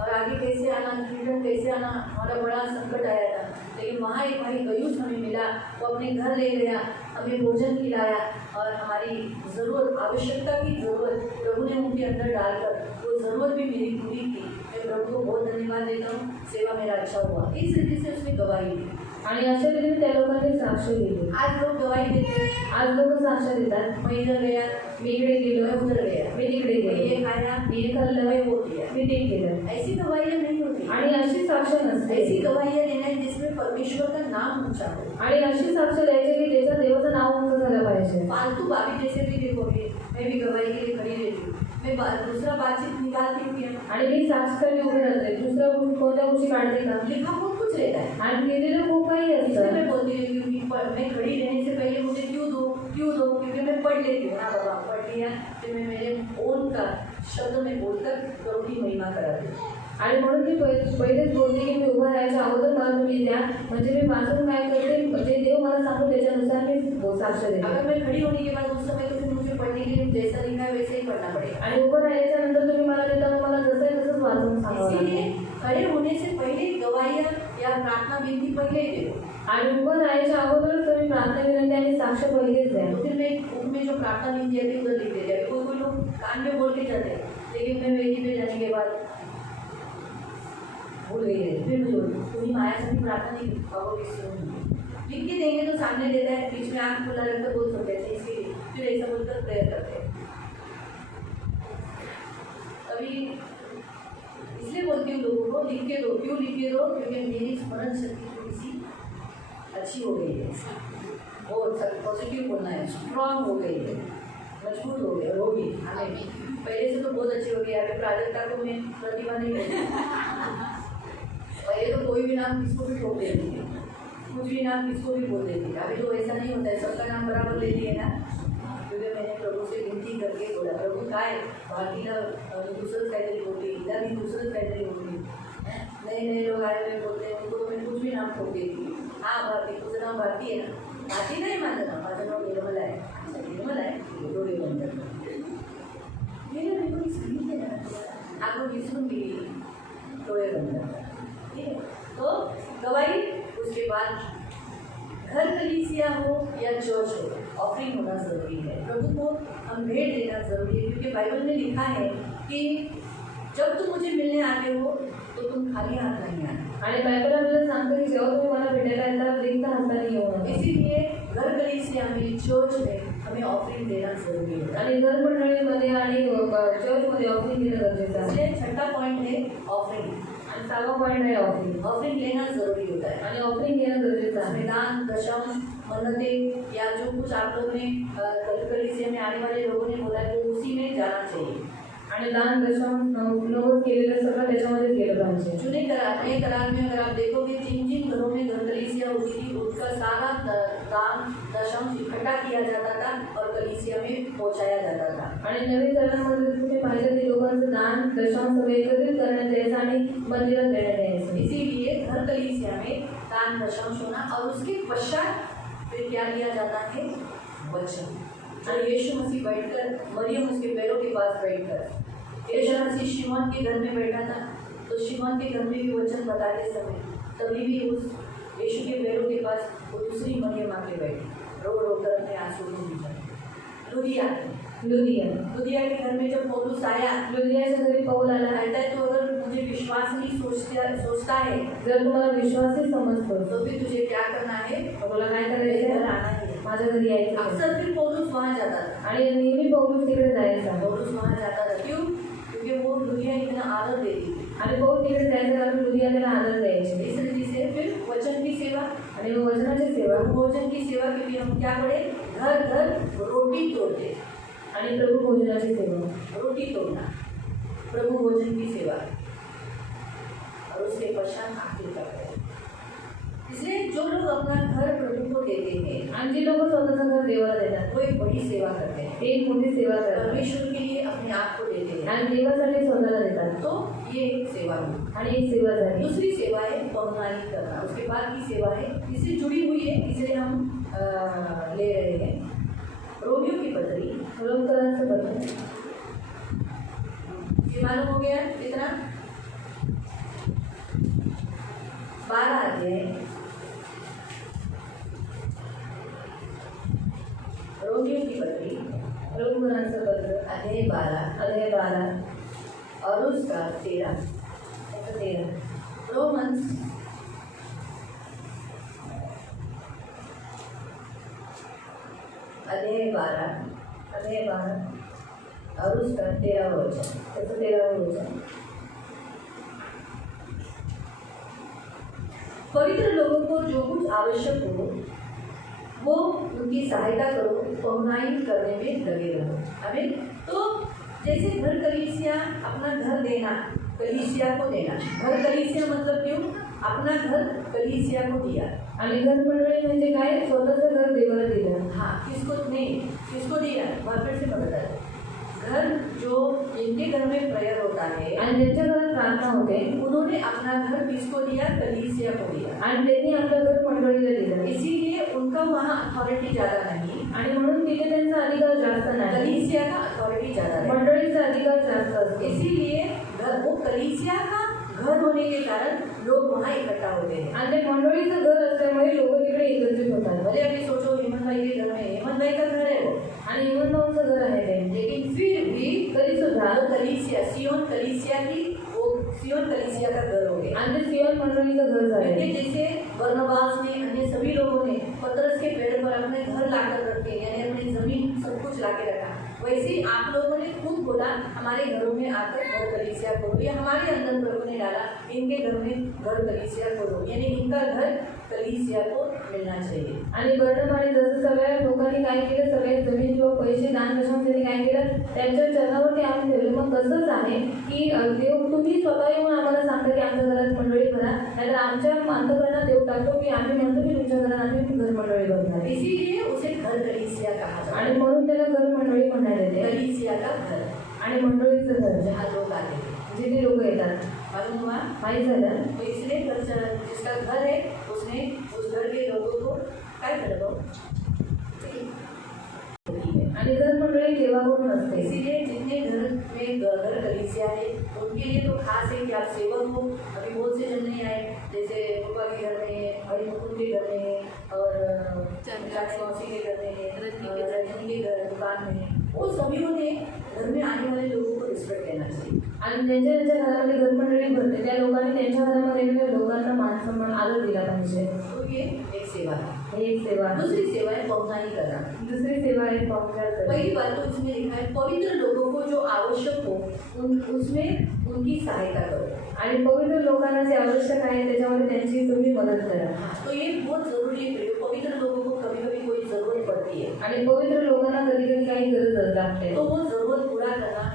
और आगे कैसे आना, रिटर्न कैसे आना, हमारा बड़ा संकट आया था। लेकिन वहाँ एक भाई गयुस हमें मिला, वो अपने घर ले गया, हमें भोजन खिलाया और हमारी ज़रूरत, आवश्यकता की ज़रूरत प्रभु ने उनके अंदर डालकर वो ज़रूरत भी मेरी पूरी की। मैं प्रभु को बहुत धन्यवाद देता हूँ, सेवा मेरा अच्छा हुआ। इस रीति से उसने गवाही दी। आणि अशा रीतीने त्या लोकांनी साक्ष दिली। आज लोग गवाही देते हैं, आज लोक साक्ष देतात, मैं इधर गया, मी इकडे गेलो, मैं उधर गया, मी तिकडे मैं ये गेलो, खाया, मी हे खाल्लं, मैं वो किया। मी ते केलं। ऐसी गवाहियाँ नहीं होती। आणि अशी साक्ष नसते। ऐसी गवाहियाँ देना है जिसमें परमेश्वर का नाम ऊंचा हो। आणि अशी साक्ष द्यायची की ज्याच्यात देवाचं नाव उंच झालं पाहिजे। फालतू बाबी जैसे भी देखोगे, मैं भी गवाही के लिए खड़ी रहती हूँ, मैं दूसरा बातचीत निकालती हूँ क्या? आणि मी साक्षीसाठी उभे राहते, दुसऱ्या कोणत्या गोष्टी काढते का? लिखा बहुत कुछ रहता है। आणि लिहिलेलं खूप काही इसलिए असतं। मैं बोलती रहती हूँ कि मैं खड़ी रहने से पहले मुझे क्यों दो, क्योंकि मैं पढ़ लेती हूँ। हाँ बाबा पढ़ लिया, फिर मैं मेरे ओन का शब्द में बोलकर प्रभु की महिमा कराती हूँ। आणि म्हणून मी पहिलेच बोलते की मी उभा राहायच्या अगोदर मला तुम्ही द्या, म्हणजे मी वाचून काय करते, म्हणजे देव मला सांगतो त्याच्यानुसार मी साक्ष देते। अगर मैं खड़ी होने के बाद उस समय तो फिर मुझे पढ़ने के लिए जैसा लिखा है वैसे ही पढ़ना पड़ेगा। आणि उभं राहिल्याच्या नंतर तुम्ही मला देता, मग मला जसं आहे तसंच वाचून सांगावं इसीलिए लागेल। खड़े होने से पहले गवाहियाँ या प्रार्थना विनती पहले ही दे दो। आणि उभं राहायच्या अगोदर तुम्ही प्रार्थना विनंती आणि साक्ष पहिलेच द्या। तो फिर मैं बुक में जो प्रार्थना विनती आती है उधर लिख देते हैं। कोई लोग कान में बोल के जाते हैं, लेकिन मैं वेदी पे जाने के बाद भूल गई है, फिर मुझे तुम्हें माया से भी प्रार्थना नहीं पाओगे, लिख के देंगे तो सामने देता है, बीच में आँख खुला रखकर बोल सकते हैं इसके लिए, फिर ऐसा बोलकर प्रेयर करते हैं। अभी इसलिए बोलती हूँ लोगों को लिख के दो। क्यों लिख के दो? क्योंकि मेरी स्मरण शक्ति थोड़ी सी अच्छी हो गई है, बहुत पॉजिटिव बोलना है, स्ट्रांग हो गई है, मजबूत हो गई, होगी हमें पहले से तो बहुत अच्छी हो गई। अभी प्राजक्ता को मैं प्रतिभा नहीं बोलती, पहले तो कोई भी नाम किसको भी ठोक देती है, कुछ भी नाम किसको भी बोल देती है। अभी तो ऐसा नहीं होता है, सबका नाम बराबर लेती है ना, क्योंकि मैंने प्रभु से विनती करके बोला, प्रभु काय भारतीला दुसरंच काहीतरी बोलते, हिला भी दुसरंच काहीतरी बोलते, नए नए लोग आए हुए बोलते हैं, उनको तो मैं कुछ भी नाम ठोक देती हूँ। हाँ भारती, तुझं नाव भारती आहे ना? भारती नाही माझं नाव, माझं नाव निर्मला आहे। अच्छा निर्मला आहे, डोळे बंद कर। मेरे कोणी सांगितले ना, आपण विसरून गेली, डोळे बंद कर। ठीक है, तो गवाही, उसके बाद घर कलीसिया हो या चर्च हो, ऑफरिंग होना ज़रूरी है। प्रभु को हम भेंट देना ज़रूरी है, क्योंकि बाइबल में लिखा है कि जब तुम मुझे मिलने आते हो तो तुम खाली हाथ नहीं आते। आणि बायबल आपल्याला सांगतो की जेव्हा तुम्ही मला भेटायला येता रिक्त हाताने येऊ नका। इसीलिए घर कलीसिया में, चर्च में हमें ऑफरिंग देना ज़रूरी है। आणि घर मंडळीमध्ये आणि चर्चमध्ये ऑफरिंग देणं गरजेचं आहे। इसलिए छठा पॉइंट है ऑफरिंग, आणि 6वा पॉइंट आहे ऑफरिंग। ऑफरिंग लेना ज़रूरी होता है। आणि ऑफरिंग घेणं गरजेचं आहे। दान, दशम, मन्नते या जो कुछ आप लोग ने कलीसिया में आने वाले लोगों ने बोला तो उसी में जाना चाहिए। आणि दान दशम नवस केलेलं सगळं त्याच्यामध्ये केलं पाहिजे। नए करार में अगर आप देखोगे जिन जिन घरों में घर कलीसिया होती थी उसका सारा दान दशम इकट्ठा किया जाता था और कलीसिया में पहुंचाया जाता था। आणि नवीन करारामध्ये तुम्ही पाहिलं ते लोकांचं दान दशम सगळं एकत्रित करण्यात यायचं आणि मंदिरात देण्यात यायचं। इसीलिए घर कलीसिया में दान दशम होना और उसके पश्चात फिर क्या किया जाता है? वचन। जो यीशु मसीह बैठकर, मरियम उसके पैरों के पास बैठकर, यीशु मसीह शिमोन के घर में बैठा था, तो शिमोन के घर में भी वचन बताते समय तभी भी उस यीशु के पैरों के पास वो दूसरी मरियम आके बैठी, रो रो कर अपने आंसू को भीगा। लुदिया के घर में जब पौलुस आया, लुदियाच्या घरी पौल आला। कहता है तो अगर मुझे विश्वास नहीं सोचता है, जर तुम्हाला विश्वास ही समजतो तो फिर तुझे क्या करना है? तुला काय मेरे करायचं घर आहे? आना है। माझ्या घरी यायचं आहे। अक्सर फिर पौलुस वहाँ जाता था। आणि नेहमी पौलुस तिकडे जायचा। पौलुस वहाँ जाता था, क्यों? क्योंकि वो लुदिया इतना आदर देती थी। आणि पौल तिकडे जायचं कारण लुदिया त्याला आदर द्यायचे। इस रीति से फिर वचन की सेवा, आणि मग वचनाची सेवा भोजन की सेवा के लिए हम क्या पढ़े? घर घर रोटी तोड़ते, आणि प्रभू भोजनाची सेवा रोटी तोड़ना, प्रभु भोजन की सेवा, और उसके पश्चात आखिर का करें। इसलिए जो लोग अपना घर प्रभु को देते हैं, आणि जी लोक स्वतःचं घर देवाला देतात वो एक बड़ी सेवा करते हैं, ते एक मोठी सेवा करतात परमेश्वर के लिए अपने आप को देते हैं, आणि देवासाठी स्वतःला देतात तो ये एक सेवा हुई। आणि एक सेवा झाली। दूसरी सेवा है पौर्णाई करना, उसके बाद की सेवा है इससे जुड़ी हुई है, इसलिए हम ले रहे हैं रोमियो की पत्री, रोमकरांचं पत्र ये मालूम हो गया कितना? 12 अध्याय, रोमियो की पत्री रोमकरांचं पत्र अध्याय 12 अध्याय 12 और उसका 13, 13 रोमन्स अध्याय 12 और उसका 13वां वचन। त्याचं 13वं वचन। पवित्र लोगों को जो कुछ आवश्यक हो वो उनकी सहायता करो, पहुनाई करने में लगे रहो। आमीन। तो जैसे घर कलीसिया अपना घर देना, कलीसिया को देना, घर कलीसिया मतलब क्यों? अपना घर कलीसिया को दिया। आणि घर मंडळी म्हणजे काय? स्वतःचं घर देवाला दिलं। हाँ, किसको नहीं, किसको दिया? वापस से बता दो। घर जो जिनके घर में प्रेयर होता है आणि ज्यांच्या घरात प्रार्थना होते उन्होंने अपना घर किसको दिया? कलीसिया को दिया। आणि त्यांनी आपलं घर मंडळीला दिलं। इसीलिए उनका वहाँ अथॉरिटी ज़्यादा नहीं, आणि म्हणून तिथे त्यांचा अधिकार जास्त नाही, कलीसिया का अथॉरिटी ज़्यादा है। मंडळीचा अधिकार जास्त असतो। इसीलिए घर वो कलीसिया का घर होने के कारण लोग वहाँ इकट्ठा होते हैं। आणि ते मंडळीचं घर असल्यामुळे लोक तिकडे एकत्रित होतात। भले अभी सोचो हेमंत भाई के घर में, हेमंत भाई का घर है वो, आणि हेमंत भाऊचं घर आहे ते, लेकिन फिर भी तरी सुद्धा वो कलीसिया, सियोन कलीसिया की, वो सियोन कलीसिया का घर हो गया। आणि ते सियोन मंडळीचं घर झाले। क्योंकि जैसे बरनबास ने, अन्य सभी लोगों ने पतरस के पेड़ पर अपने घर लाकर रखे, यानी अपनी जमीन सब कुछ लाके रखा, वैसे ही आप लोगों ने खुद बोला हमारे घरों में आकर घर कलीसिया खोलो, या हमारे अंदर प्रभु ने डाला इनके घर में घर कलीसिया खोलो, यानी इनका घर कलीसिया को मिलना चाहिए। आणि बर्नबाने जसं सगळ्या लोकांनी काय केलं, सगळ्या जमीन किंवा पैसे दान कशावर त्यांनी काय केलं, त्यांच्या चरणावरती आणून ठेवले। मग तसंच आहे की देव तुम्ही स्वतः येऊन आम्हाला सांगता की आमच्या घरात मंडळी भरा, नाहीतर आमच्या अंतःकरणात देव टाकतो की आम्ही म्हणतो की तुमच्या घरात आम्ही घर मंडळी भरणार। इसीलिए उसे घर कलीसिया कहा जाता है। आणि म्हणून त्याला घर मंडळी म्हणायला येते। कलीसिया का घर, आणि मंडळीचं घर जहाँ लोग आते हैं, जिथे लोक येतात। मालूम हुआ? माहीत झालं? तो इसलिए जिसका घर है उसने उस घर के लोगों को क्या करो, आणि घर मंडळी सेवा करून असते। इसीलिए जितने घर में घर कलीसिया है उनके लिए तो खास है कि आप सेवक हो। अभी बहुत से जन नहीं आए, जैसे पापा के घर में है, हरी मुकुंद के घर में है, और चाची मौसी के घर में है, रजनी के घर दुकान में है, वो सभी ने घर में आने वाले लोगों को रिस्पेक्ट देना चाहिए। आणि ज्यांच्या ज्यांच्या घरामध्ये घर मंडळी भरते त्या लोकांनी त्यांच्या घरामध्ये येणाऱ्या लोकांना मान सन्मान आदर दिला पाहिजे। तो ये एक सेवा है। हे एक सेवा। दूसरी सेवा है पहुनाई करना। दुसरी सेवा आहे पाहुणचार करणे। पहली बात तो इसमें लिखा है पवित्र लोगों को जो आवश्यक हो उसमें उनकी सहायता करो। आणि पवित्र लोकांना जे आवश्यक आहे त्याच्यामध्ये त्यांची तुम्ही मदत करा। तो ये बहुत जरूरी है। पवित्र लोगों को कभी कभी कोई जरूरत पड़ती है, आणि पवित्र लोकांना कधी कधी काही गरज लागते, तो वो जरूरत पूरा करना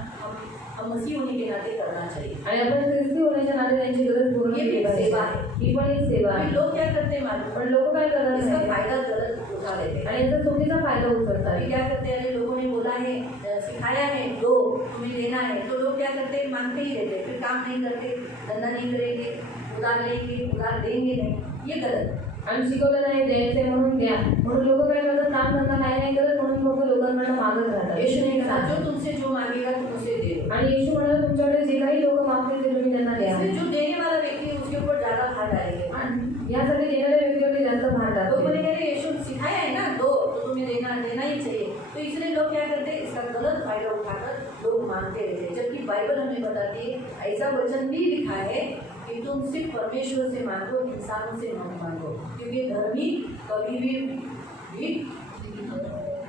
हम मसीह होने के नाते करना चाहिए। आणि आपण ख्रिस्ती होण्याच्या नाते त्यांची गरज पूर्ण ये भी केली पाहिजे। सेवा है। ही पण एक सेवा अभी आहे। लोग क्या करते हैं मालूम? पण लोक काय करतात इसका माहिती आहे? फायदा गलत उठा लेते हैं। आणि याचा चुकीचा फायदा उचलतात। अभी क्या करते हैं? अरे लोगों ने बोला है, सिखाया है, दो तुम्हें लेना है, तो लोग क्या करते हैं? मांगते ही रहते, फिर काम नहीं करते, धंधा नहीं करेंगे, उधार लेंगे, उधार देंगे नहीं, ये गलत। आणि शिकवलं नाही द्यायचंय म्हणून द्या, म्हणून लोक काय करतात? काम धंदा काय नाही करत, म्हणून लोक लोकांकडून मागत राहतात। यीशु ने कहा जो तुमसे जो मांगेगा तुम उसे दे दो। आणि येशू म्हणाला तुमच्याकडे जे काही लोक मागतील ते तुम्ही त्यांना द्या। इसलिए जो देने वाला व्यक्ति है उसके ऊपर ज्यादा भार डालेंगे। आणि यासाठी देणाऱ्या व्यक्तीवरती जास्त भार तो टाकतो। बोलेंगे अरे यीशु ने सिखाया है ना, दो तो तुम्हें देना ही चाहिए। तो इसलिए लोग क्या करते हैं? इसका गलत फायदा उठाकर लोग मांगते रहते हैं, जबकि बाइबल हमें बताती है ऐसा वचन भी लिखा है कि तुम सिर्फ परमेश्वर से मांगो, इंसानों से मत मांगो, क्योंकि धर्मी कभी भी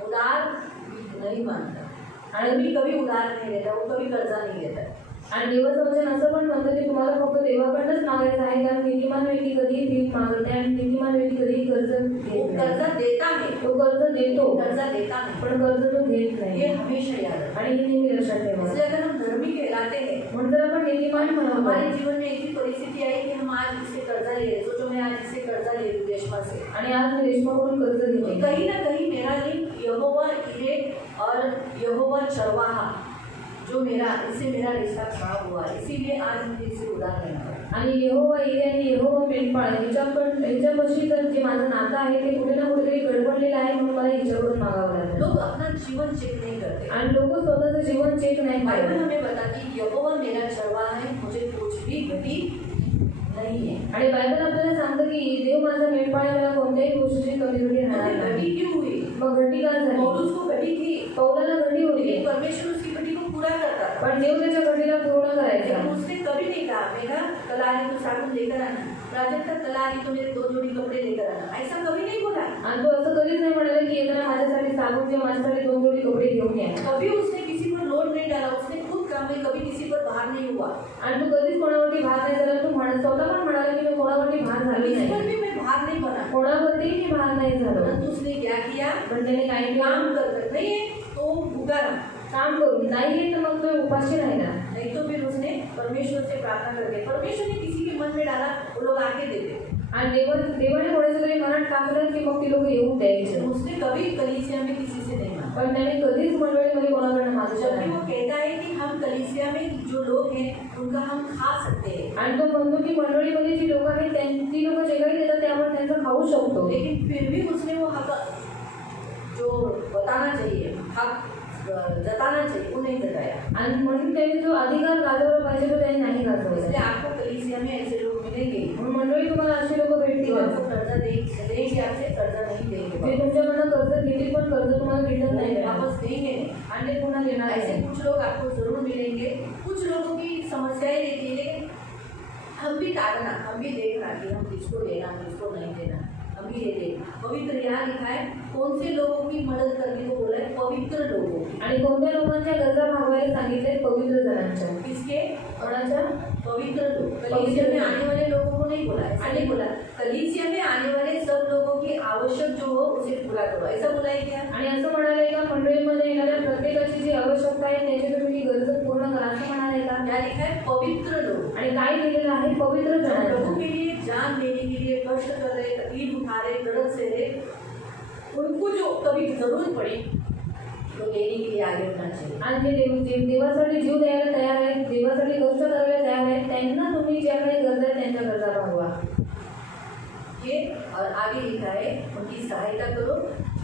उधार नहीं मांगता, धर्मी कभी उधार नहीं लेता, वो कभी कर्जा नहीं लेता। आणि देवाचं वचन असं पण म्हणतं की तुम्हाला फक्त देवाकडनंच मागायचं आहे, कारण नीतिमान व्यक्ती कधीही भीक मागत नाही आणि नीतिमान व्यक्ती कधीही कर्ज वो घेत नाही. कर्जा देता है, तो कर्ज देतो कर्जा देता है, पण कर्ज तो घेत ये नाही. हमेशा याद रखना. आणि हे नेहमी लक्षात ठेवा. इसलिए अगर हम धर्मी कहलाते हैं, म्हणून जर आपण नीतिमान हमारे म्हणालो जीवन में ऐसी परिस्थिति आई कि हम आज इससे कर्जा ले रहे. सोचो मैं आज इससे कर्जा ले रही हूँ रेशमा से. आणि आज मी रेशमाकडून कर्ज घेते, कहीं ना कहीं मेरा लिंक यहोवा इरे और यहोवा चरवाहा जो मेरा, इससे मेरा रिश्ता खराब हुआ. इसीलिए आज मुझे इससे उधार लेना पड़ा. आणि यहोवा इरे आणि यहोवा मेंढपाळ ह्याच्यापाशी तर जे माझं नातं आहे ते कुठे ना कुठेतरी गडबडलेलं आहे, म्हणून मला हिच्याकडून मागावं लागलं. लोग अपना जीवन चेक नहीं करते. आणि लोक स्वतःचं जीवन चेक नाही बाइबल करत. हमें बताती यहोवा मेरा चरवाहा है, मुझे कुछ भी घटी नहीं है. आणि बायबल आपल्याला सांगतं की देव माझा मेंढपाळ आहे, मला कोणत्याही गोष्टीची कमी घटी राहणार मुझे नाही. घटी क्यों हुई? मग घटी का झाली? पौलुस को घटी थी, पौलाला घटी होती, लेकिन परमेश्वर उसकी घटी को पूरा करता था. पण देव त्याच्या घटीला पूर्ण करायचा. लेकिन उसने कभी नहीं कहा मेरा कलारी तो साबुन लेकर आना, प्राजक्ता कलारी तो मेरे 2 जोड़ी कपड़े लेकर आना. ऐसा कभी नहीं बोला. आणि तो असं कधीच नाही म्हणाला की येताना माझ्यासाठी साबून किंवा माझ्यासाठी 2 जोडी कपडे घेऊन या. कभी उसने किसी पर लोड नहीं डाला. उसने खुद काम में कभी किसी पर भार नहीं हुआ. आणि तू कधीच कोणावरती भार नाही झाला. तू स्वतः पण म्हणाला की मी कोणावरती भार झाली किसी पर नाही, भी मैं भार नहीं बना. कोणावरती मी भार नाही झालो. परंतु उसने क्या किया? पण त्याने काय केलं? काम कर नहीं है तो भूखा रहा, काम करून नाही तर मग तो उपाशी राहिला. नहीं तो फिर उसने परमेश्वर से प्रार्थना करके, परमेश्वर ने किसी के मन में डाला वो लोग आके देते. आणि देवाने कोणाच्या तरी मनात टाकलं की मग ती लोक येऊन द्यायचे. उसने कभी कलीसिया में किसी से नहीं मांगा. पण त्याने कधीच मंडळीमध्ये कोणाकडनं मागितलं जबकि नाही. वो कहता है कि हम कलीसिया में जो लोग हैं उनका हम खा सकते हैं, आणि तो म्हणतो की मंडळीमध्ये जी लोक आहेत ती लोक जे काही देतात ते आपण त्यांचं खाऊ शकतो. लेकिन फिर भी उसने वो हक जो बताना चाहिए, हक जताना चाहिए, वो नहीं जताया. आणि म्हणून त्यांनी जो अधिकार गाजवला पाहिजे तो त्यांनी नाही गाजवला. इसलिए आपको कलीसिया में ऐसे लोग मिलेंगे म्हणून मंडळी तुम्हाला अशी लोक जो भेटतील आपको कर्जा देंगे, आपसे कर्जा नहीं देंगे, ते तुमच्याकडनं कर्ज घेतील पण कर्ज तुम्हाला रिटर्न नाही वो देणार. वापस देंगे नहीं. आणि ते पुन्हा देणार ऐसे नाही. कुछ लोग आपको जरूर मिलेंगे. कुछ लोगों की समस्याएं रहती है, लेकिन हम भी ताकना, हम भी देखना कि हम किसको देना, किसको नहीं देना, हम भी ये देना. पवित्र यहाँ लिखा है कौन से लोगों की मदद करने को बोला है? पवित्र लोगों की. आणि कोणत्या लोकांच्या गरजा भागवायला सांगितले? पवित्र जणांच्या. किसके? कोणाच्या? पवित्र लोग. कलीसिया में आने वाले लोगों को नहीं बोला, ऐसा नहीं बोला. कलीसिया में आने वाले सब लोगों की आवश्यक जो हो उसे पूरा करो, ऐसा बोला है क्या? आणि असं म्हणाले का मंडळीमध्ये येणाऱ्या प्रत्येकाची जी आवश्यकता आहे त्याची तुम्ही गरज पूर्ण करा असं म्हणाले का? क्या लिखा है? पवित्र लोग. आणि काय लिहिलेलं आहे? पवित्र जो प्रभु जणांच्या. के लिए जान देने के लिए कष्ट कर रहे, तकलीफ उठा रहे, दर्द से रहे, उनको जो कभी जरूरत पड़ी तो देने के लिए आगे होना चाहिए. आणि जे देवासाठी जीव द्यायला तयार आहेत, देवासाठी कष्ट करायला तयार आहेत, त्यांना तुम्ही ज्या काही गरजा आहेत त्यांच्या गरजा भागवा. ये और आगे लिखा है उनकी सहायता करो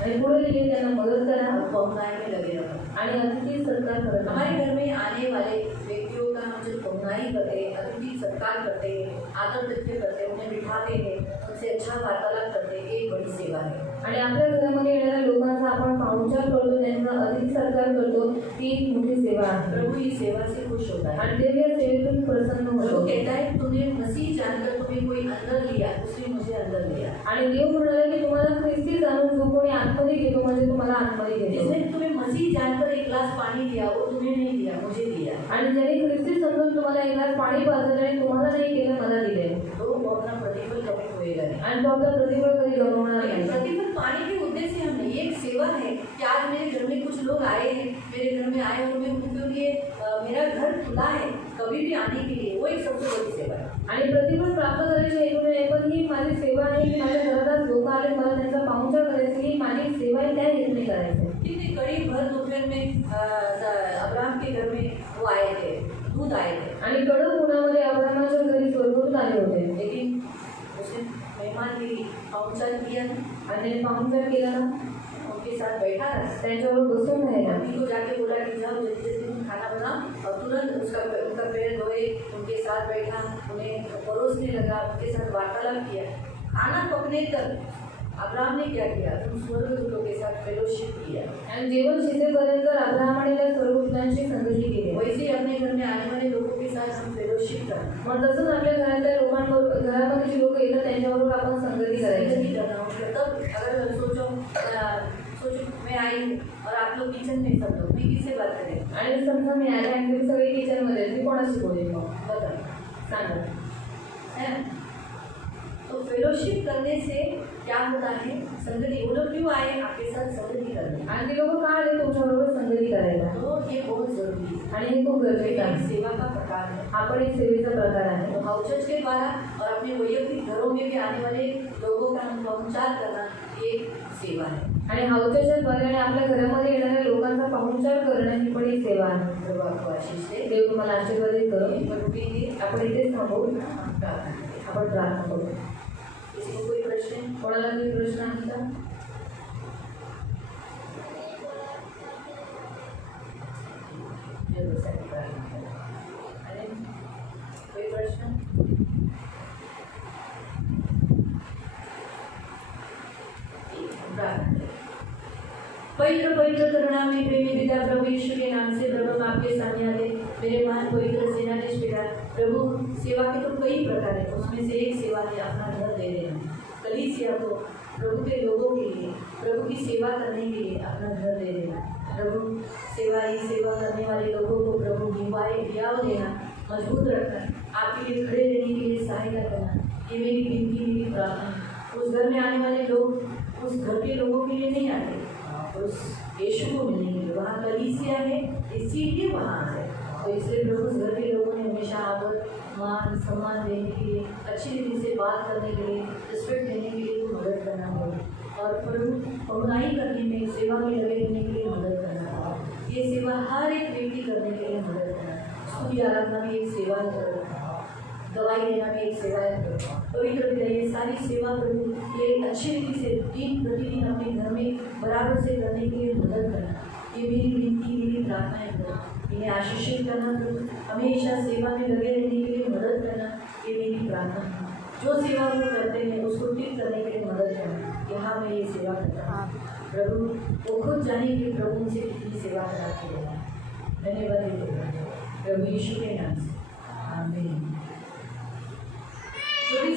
आणि पुढे लिहिले त्यांना मदत करा और पहुंचाने में लगे रहो. आणि अतिथी सत्कार करा. हमारे घर में आने वाले व्यक्तियों का हम जो पहुंचाई करते हैं, अतिथि सत्कार करते हैं, आदर तिथ्य करते हैं, उन्हें बिठाते हैं, उनसे अच्छा वार्तालाप करते हैं, ये बड़ी सेवा है. आणि आपल्या घरामध्ये येणाऱ्या लोकांचा आपण पाहुणचार करतो, त्यांचा अतिथी सत्कार करतो, ती एक मोठी सेवा आहे. प्रभु इस सेवा से खुश होता है. आणि देव या सेवेतून प्रसन्न प्रभु होतो. कहता है तुमने मसीह जानकर तुम्हें कोई अंदर लिया, उसने मुझे अंदर लिया. आणि देव म्हणाला की तुम्हाला ख्रिस्ती जाणून जो कोणी आतमध्ये घेतो म्हणजे तुम्हाला आतमध्ये घेतो. जिसने तुम्हें मसीह जानकर एक गिलास पानी दिया, वो तुम्हें नहीं दिया, मुझे दिया. आणि ज्याने ख्रिस्ती समजून तुम्हाला एक ग्लास पाणी पाजलं आणि तुम्हाला नाही केलं, मला दिले. तो वो अपना प्रतिफल कभी होएगा नहीं. आणि तो आपला प्रतिफळ कधी गमावणार लेकिन नाही. प्रतिफल पाने के उद्देश्य हम नहीं, ये एक सेवा है कि आज मेरे घर में कुछ लोग आए हैं, मेरे घर में आए और मैं उनके लिए मेरा घर खुला है कभी भी आने के लिए, वो एक सबसे बड़ी सेवा है. आणि प्रतिफळ प्राप्त करायच्या हेतूने नाही, पण ही माझी सेवा आहे की माझ्या घरात लोक आले, मला त्यांचा पाहुणचार करायची, ही माझी सेवा आहे, त्या हेतूने करायचं. कितनी कड़ी भर दोपहर में अब्राहम के घर में वो आए थे, दूध आए थे, आणि कडक उन्हामध्ये अब्राहमाच्या घरी स्वर्गदूत आले होते. लेकिन उसने मेहमानगिरी पाहुणचार किया ना, आणि त्याने पाहुणचार केला ना, उनके साथ बैठा रहा. त्यांच्यावर बसून राहिला. मम्मी को जाके बोला कि जाओ जल्दी जल्दी तुम खाना बनाओ, और तुरंत उनका पैर धोए, उनके साथ बैठा, उन्हें परोसने लगा, उनके साथ वार्तालाप किया. खाना पकने तक अब्राहम ने क्या किया? उन स्वर्गदूतों के साथ फेलोशिप किया. आणि जेवण शिजेपर्यंत अब्राहमाने त्या स्वर्गदूतांची संगती केली. वैसे ही अपने घर में आने वाले लोगों के साथ हम फेलोशिप करें. मग तसंच आपल्या घरातल्या लोकांबरोबर, घरामध्ये जी लोक येतात त्यांच्याबरोबर आपण संगती करायची. जिंदगी करना. मतलब अगर सोचो मैं आई हूँ और आप लोग किचन में सब लोग, मैं किससे बात करें? आणि समजा मी आले आणि तुम्ही सगळे किचनमध्ये मी कोणाशी बोलेल मग बताओ, सांगा. है ना? तो फेलोशिप करने से क्या होता है, संगति, वो लोग क्यों आए आपके साथ संगति करने? आणि ते लोक का आले तुमच्याबरोबर संगती करायला तो ये बहुत जरूरी है, आणि हे खूप गरजेचं एक आहे. सेवा का प्रकार है. हा पण एक सेवेचा प्रकार आहे. तो हाउस चर्च के द्वारा और अपने वैयक्तिक घरों में भी आने वाले लोगों का पाहुणचार करना ये सेवा है. आणि हाऊसच्या द्वारे आणि आपल्या घरामध्ये येणाऱ्या लोकांचा पाहुणचार करणं ही पण एक सेवा आहे. प्रभु आपको आशीष दे. देव तुम्हाला आशीर्वादित करो. रुपये आपण इथेच थांबू. प्रार्थना करें. आपण प्रार्थना करू. किसी को कोई प्रश्न? कोणाला काही प्रश्न आहे का? अरे कोई प्रश्न? पवित्र पवित्र करुणा में प्रेमी पिता प्रभु यीशु के नाम से प्रभु हम आपके सामने आते मेरे महान पवित्र सेनाधीश पिता प्रभु, सेवा के तो कई प्रकार है, उसमें से एक सेवा है अपना घर दे देना. कलीसिया को प्रभु के लोगों के लिए, प्रभु की सेवा करने के लिए अपना घर दे देना. प्रभु सेवा करने वाले लोगों को प्रभु हियाव देना, मजबूत रखना, आपके लिए खड़े रहने के लिए सहायता करना. ये मेरी विनती, मेरी प्रार्थना. उस घर में आने वाले लोग उस घर के लोगों के लिए नहीं आते, उस यीशु को मिलने के लिए. वहाँ कलीसिया है इसीलिए वहाँ है. तो इसलिए प्रभु उस घर के लोगों ने हमेशा आदर मान सम्मान देने के लिए, अच्छी रीति से बात करने के लिए, रिस्पेक्ट देने के लिए मदद करना होगा. और प्रभु पहुनाई करने में, सेवा में लगे रहने के लिए मदद करना होगा. ये सेवा हर एक व्यक्ति करने के लिए मदद करना. स्तुति आराधना भी एक सेवा है, दवाई देना भी एक सेवा है. पवित्र पिता, ये सारी सेवा प्रभु ये अच्छी रीति से दिन प्रतिदिन अपने घर में बराबर से करने के लिए मदद करना. ये मेरी विनती, मेरी प्रार्थना है प्रभु. इन्हें आशीषित करना प्रभु, हमेशा सेवा में लगे रहने के लिए मदद करना, ये मेरी प्रार्थना है. जो सेवा वो करते हैं उसको ठीक करने के लिए मदद करना. यहाँ मैं ये सेवा करता हूँ प्रभु, वो खुद जाने कि प्रभु उनसे कितनी सेवा कराते हैं. धन्यवाद देते प्रभु यीशु के नाम से, आमीन. जो भी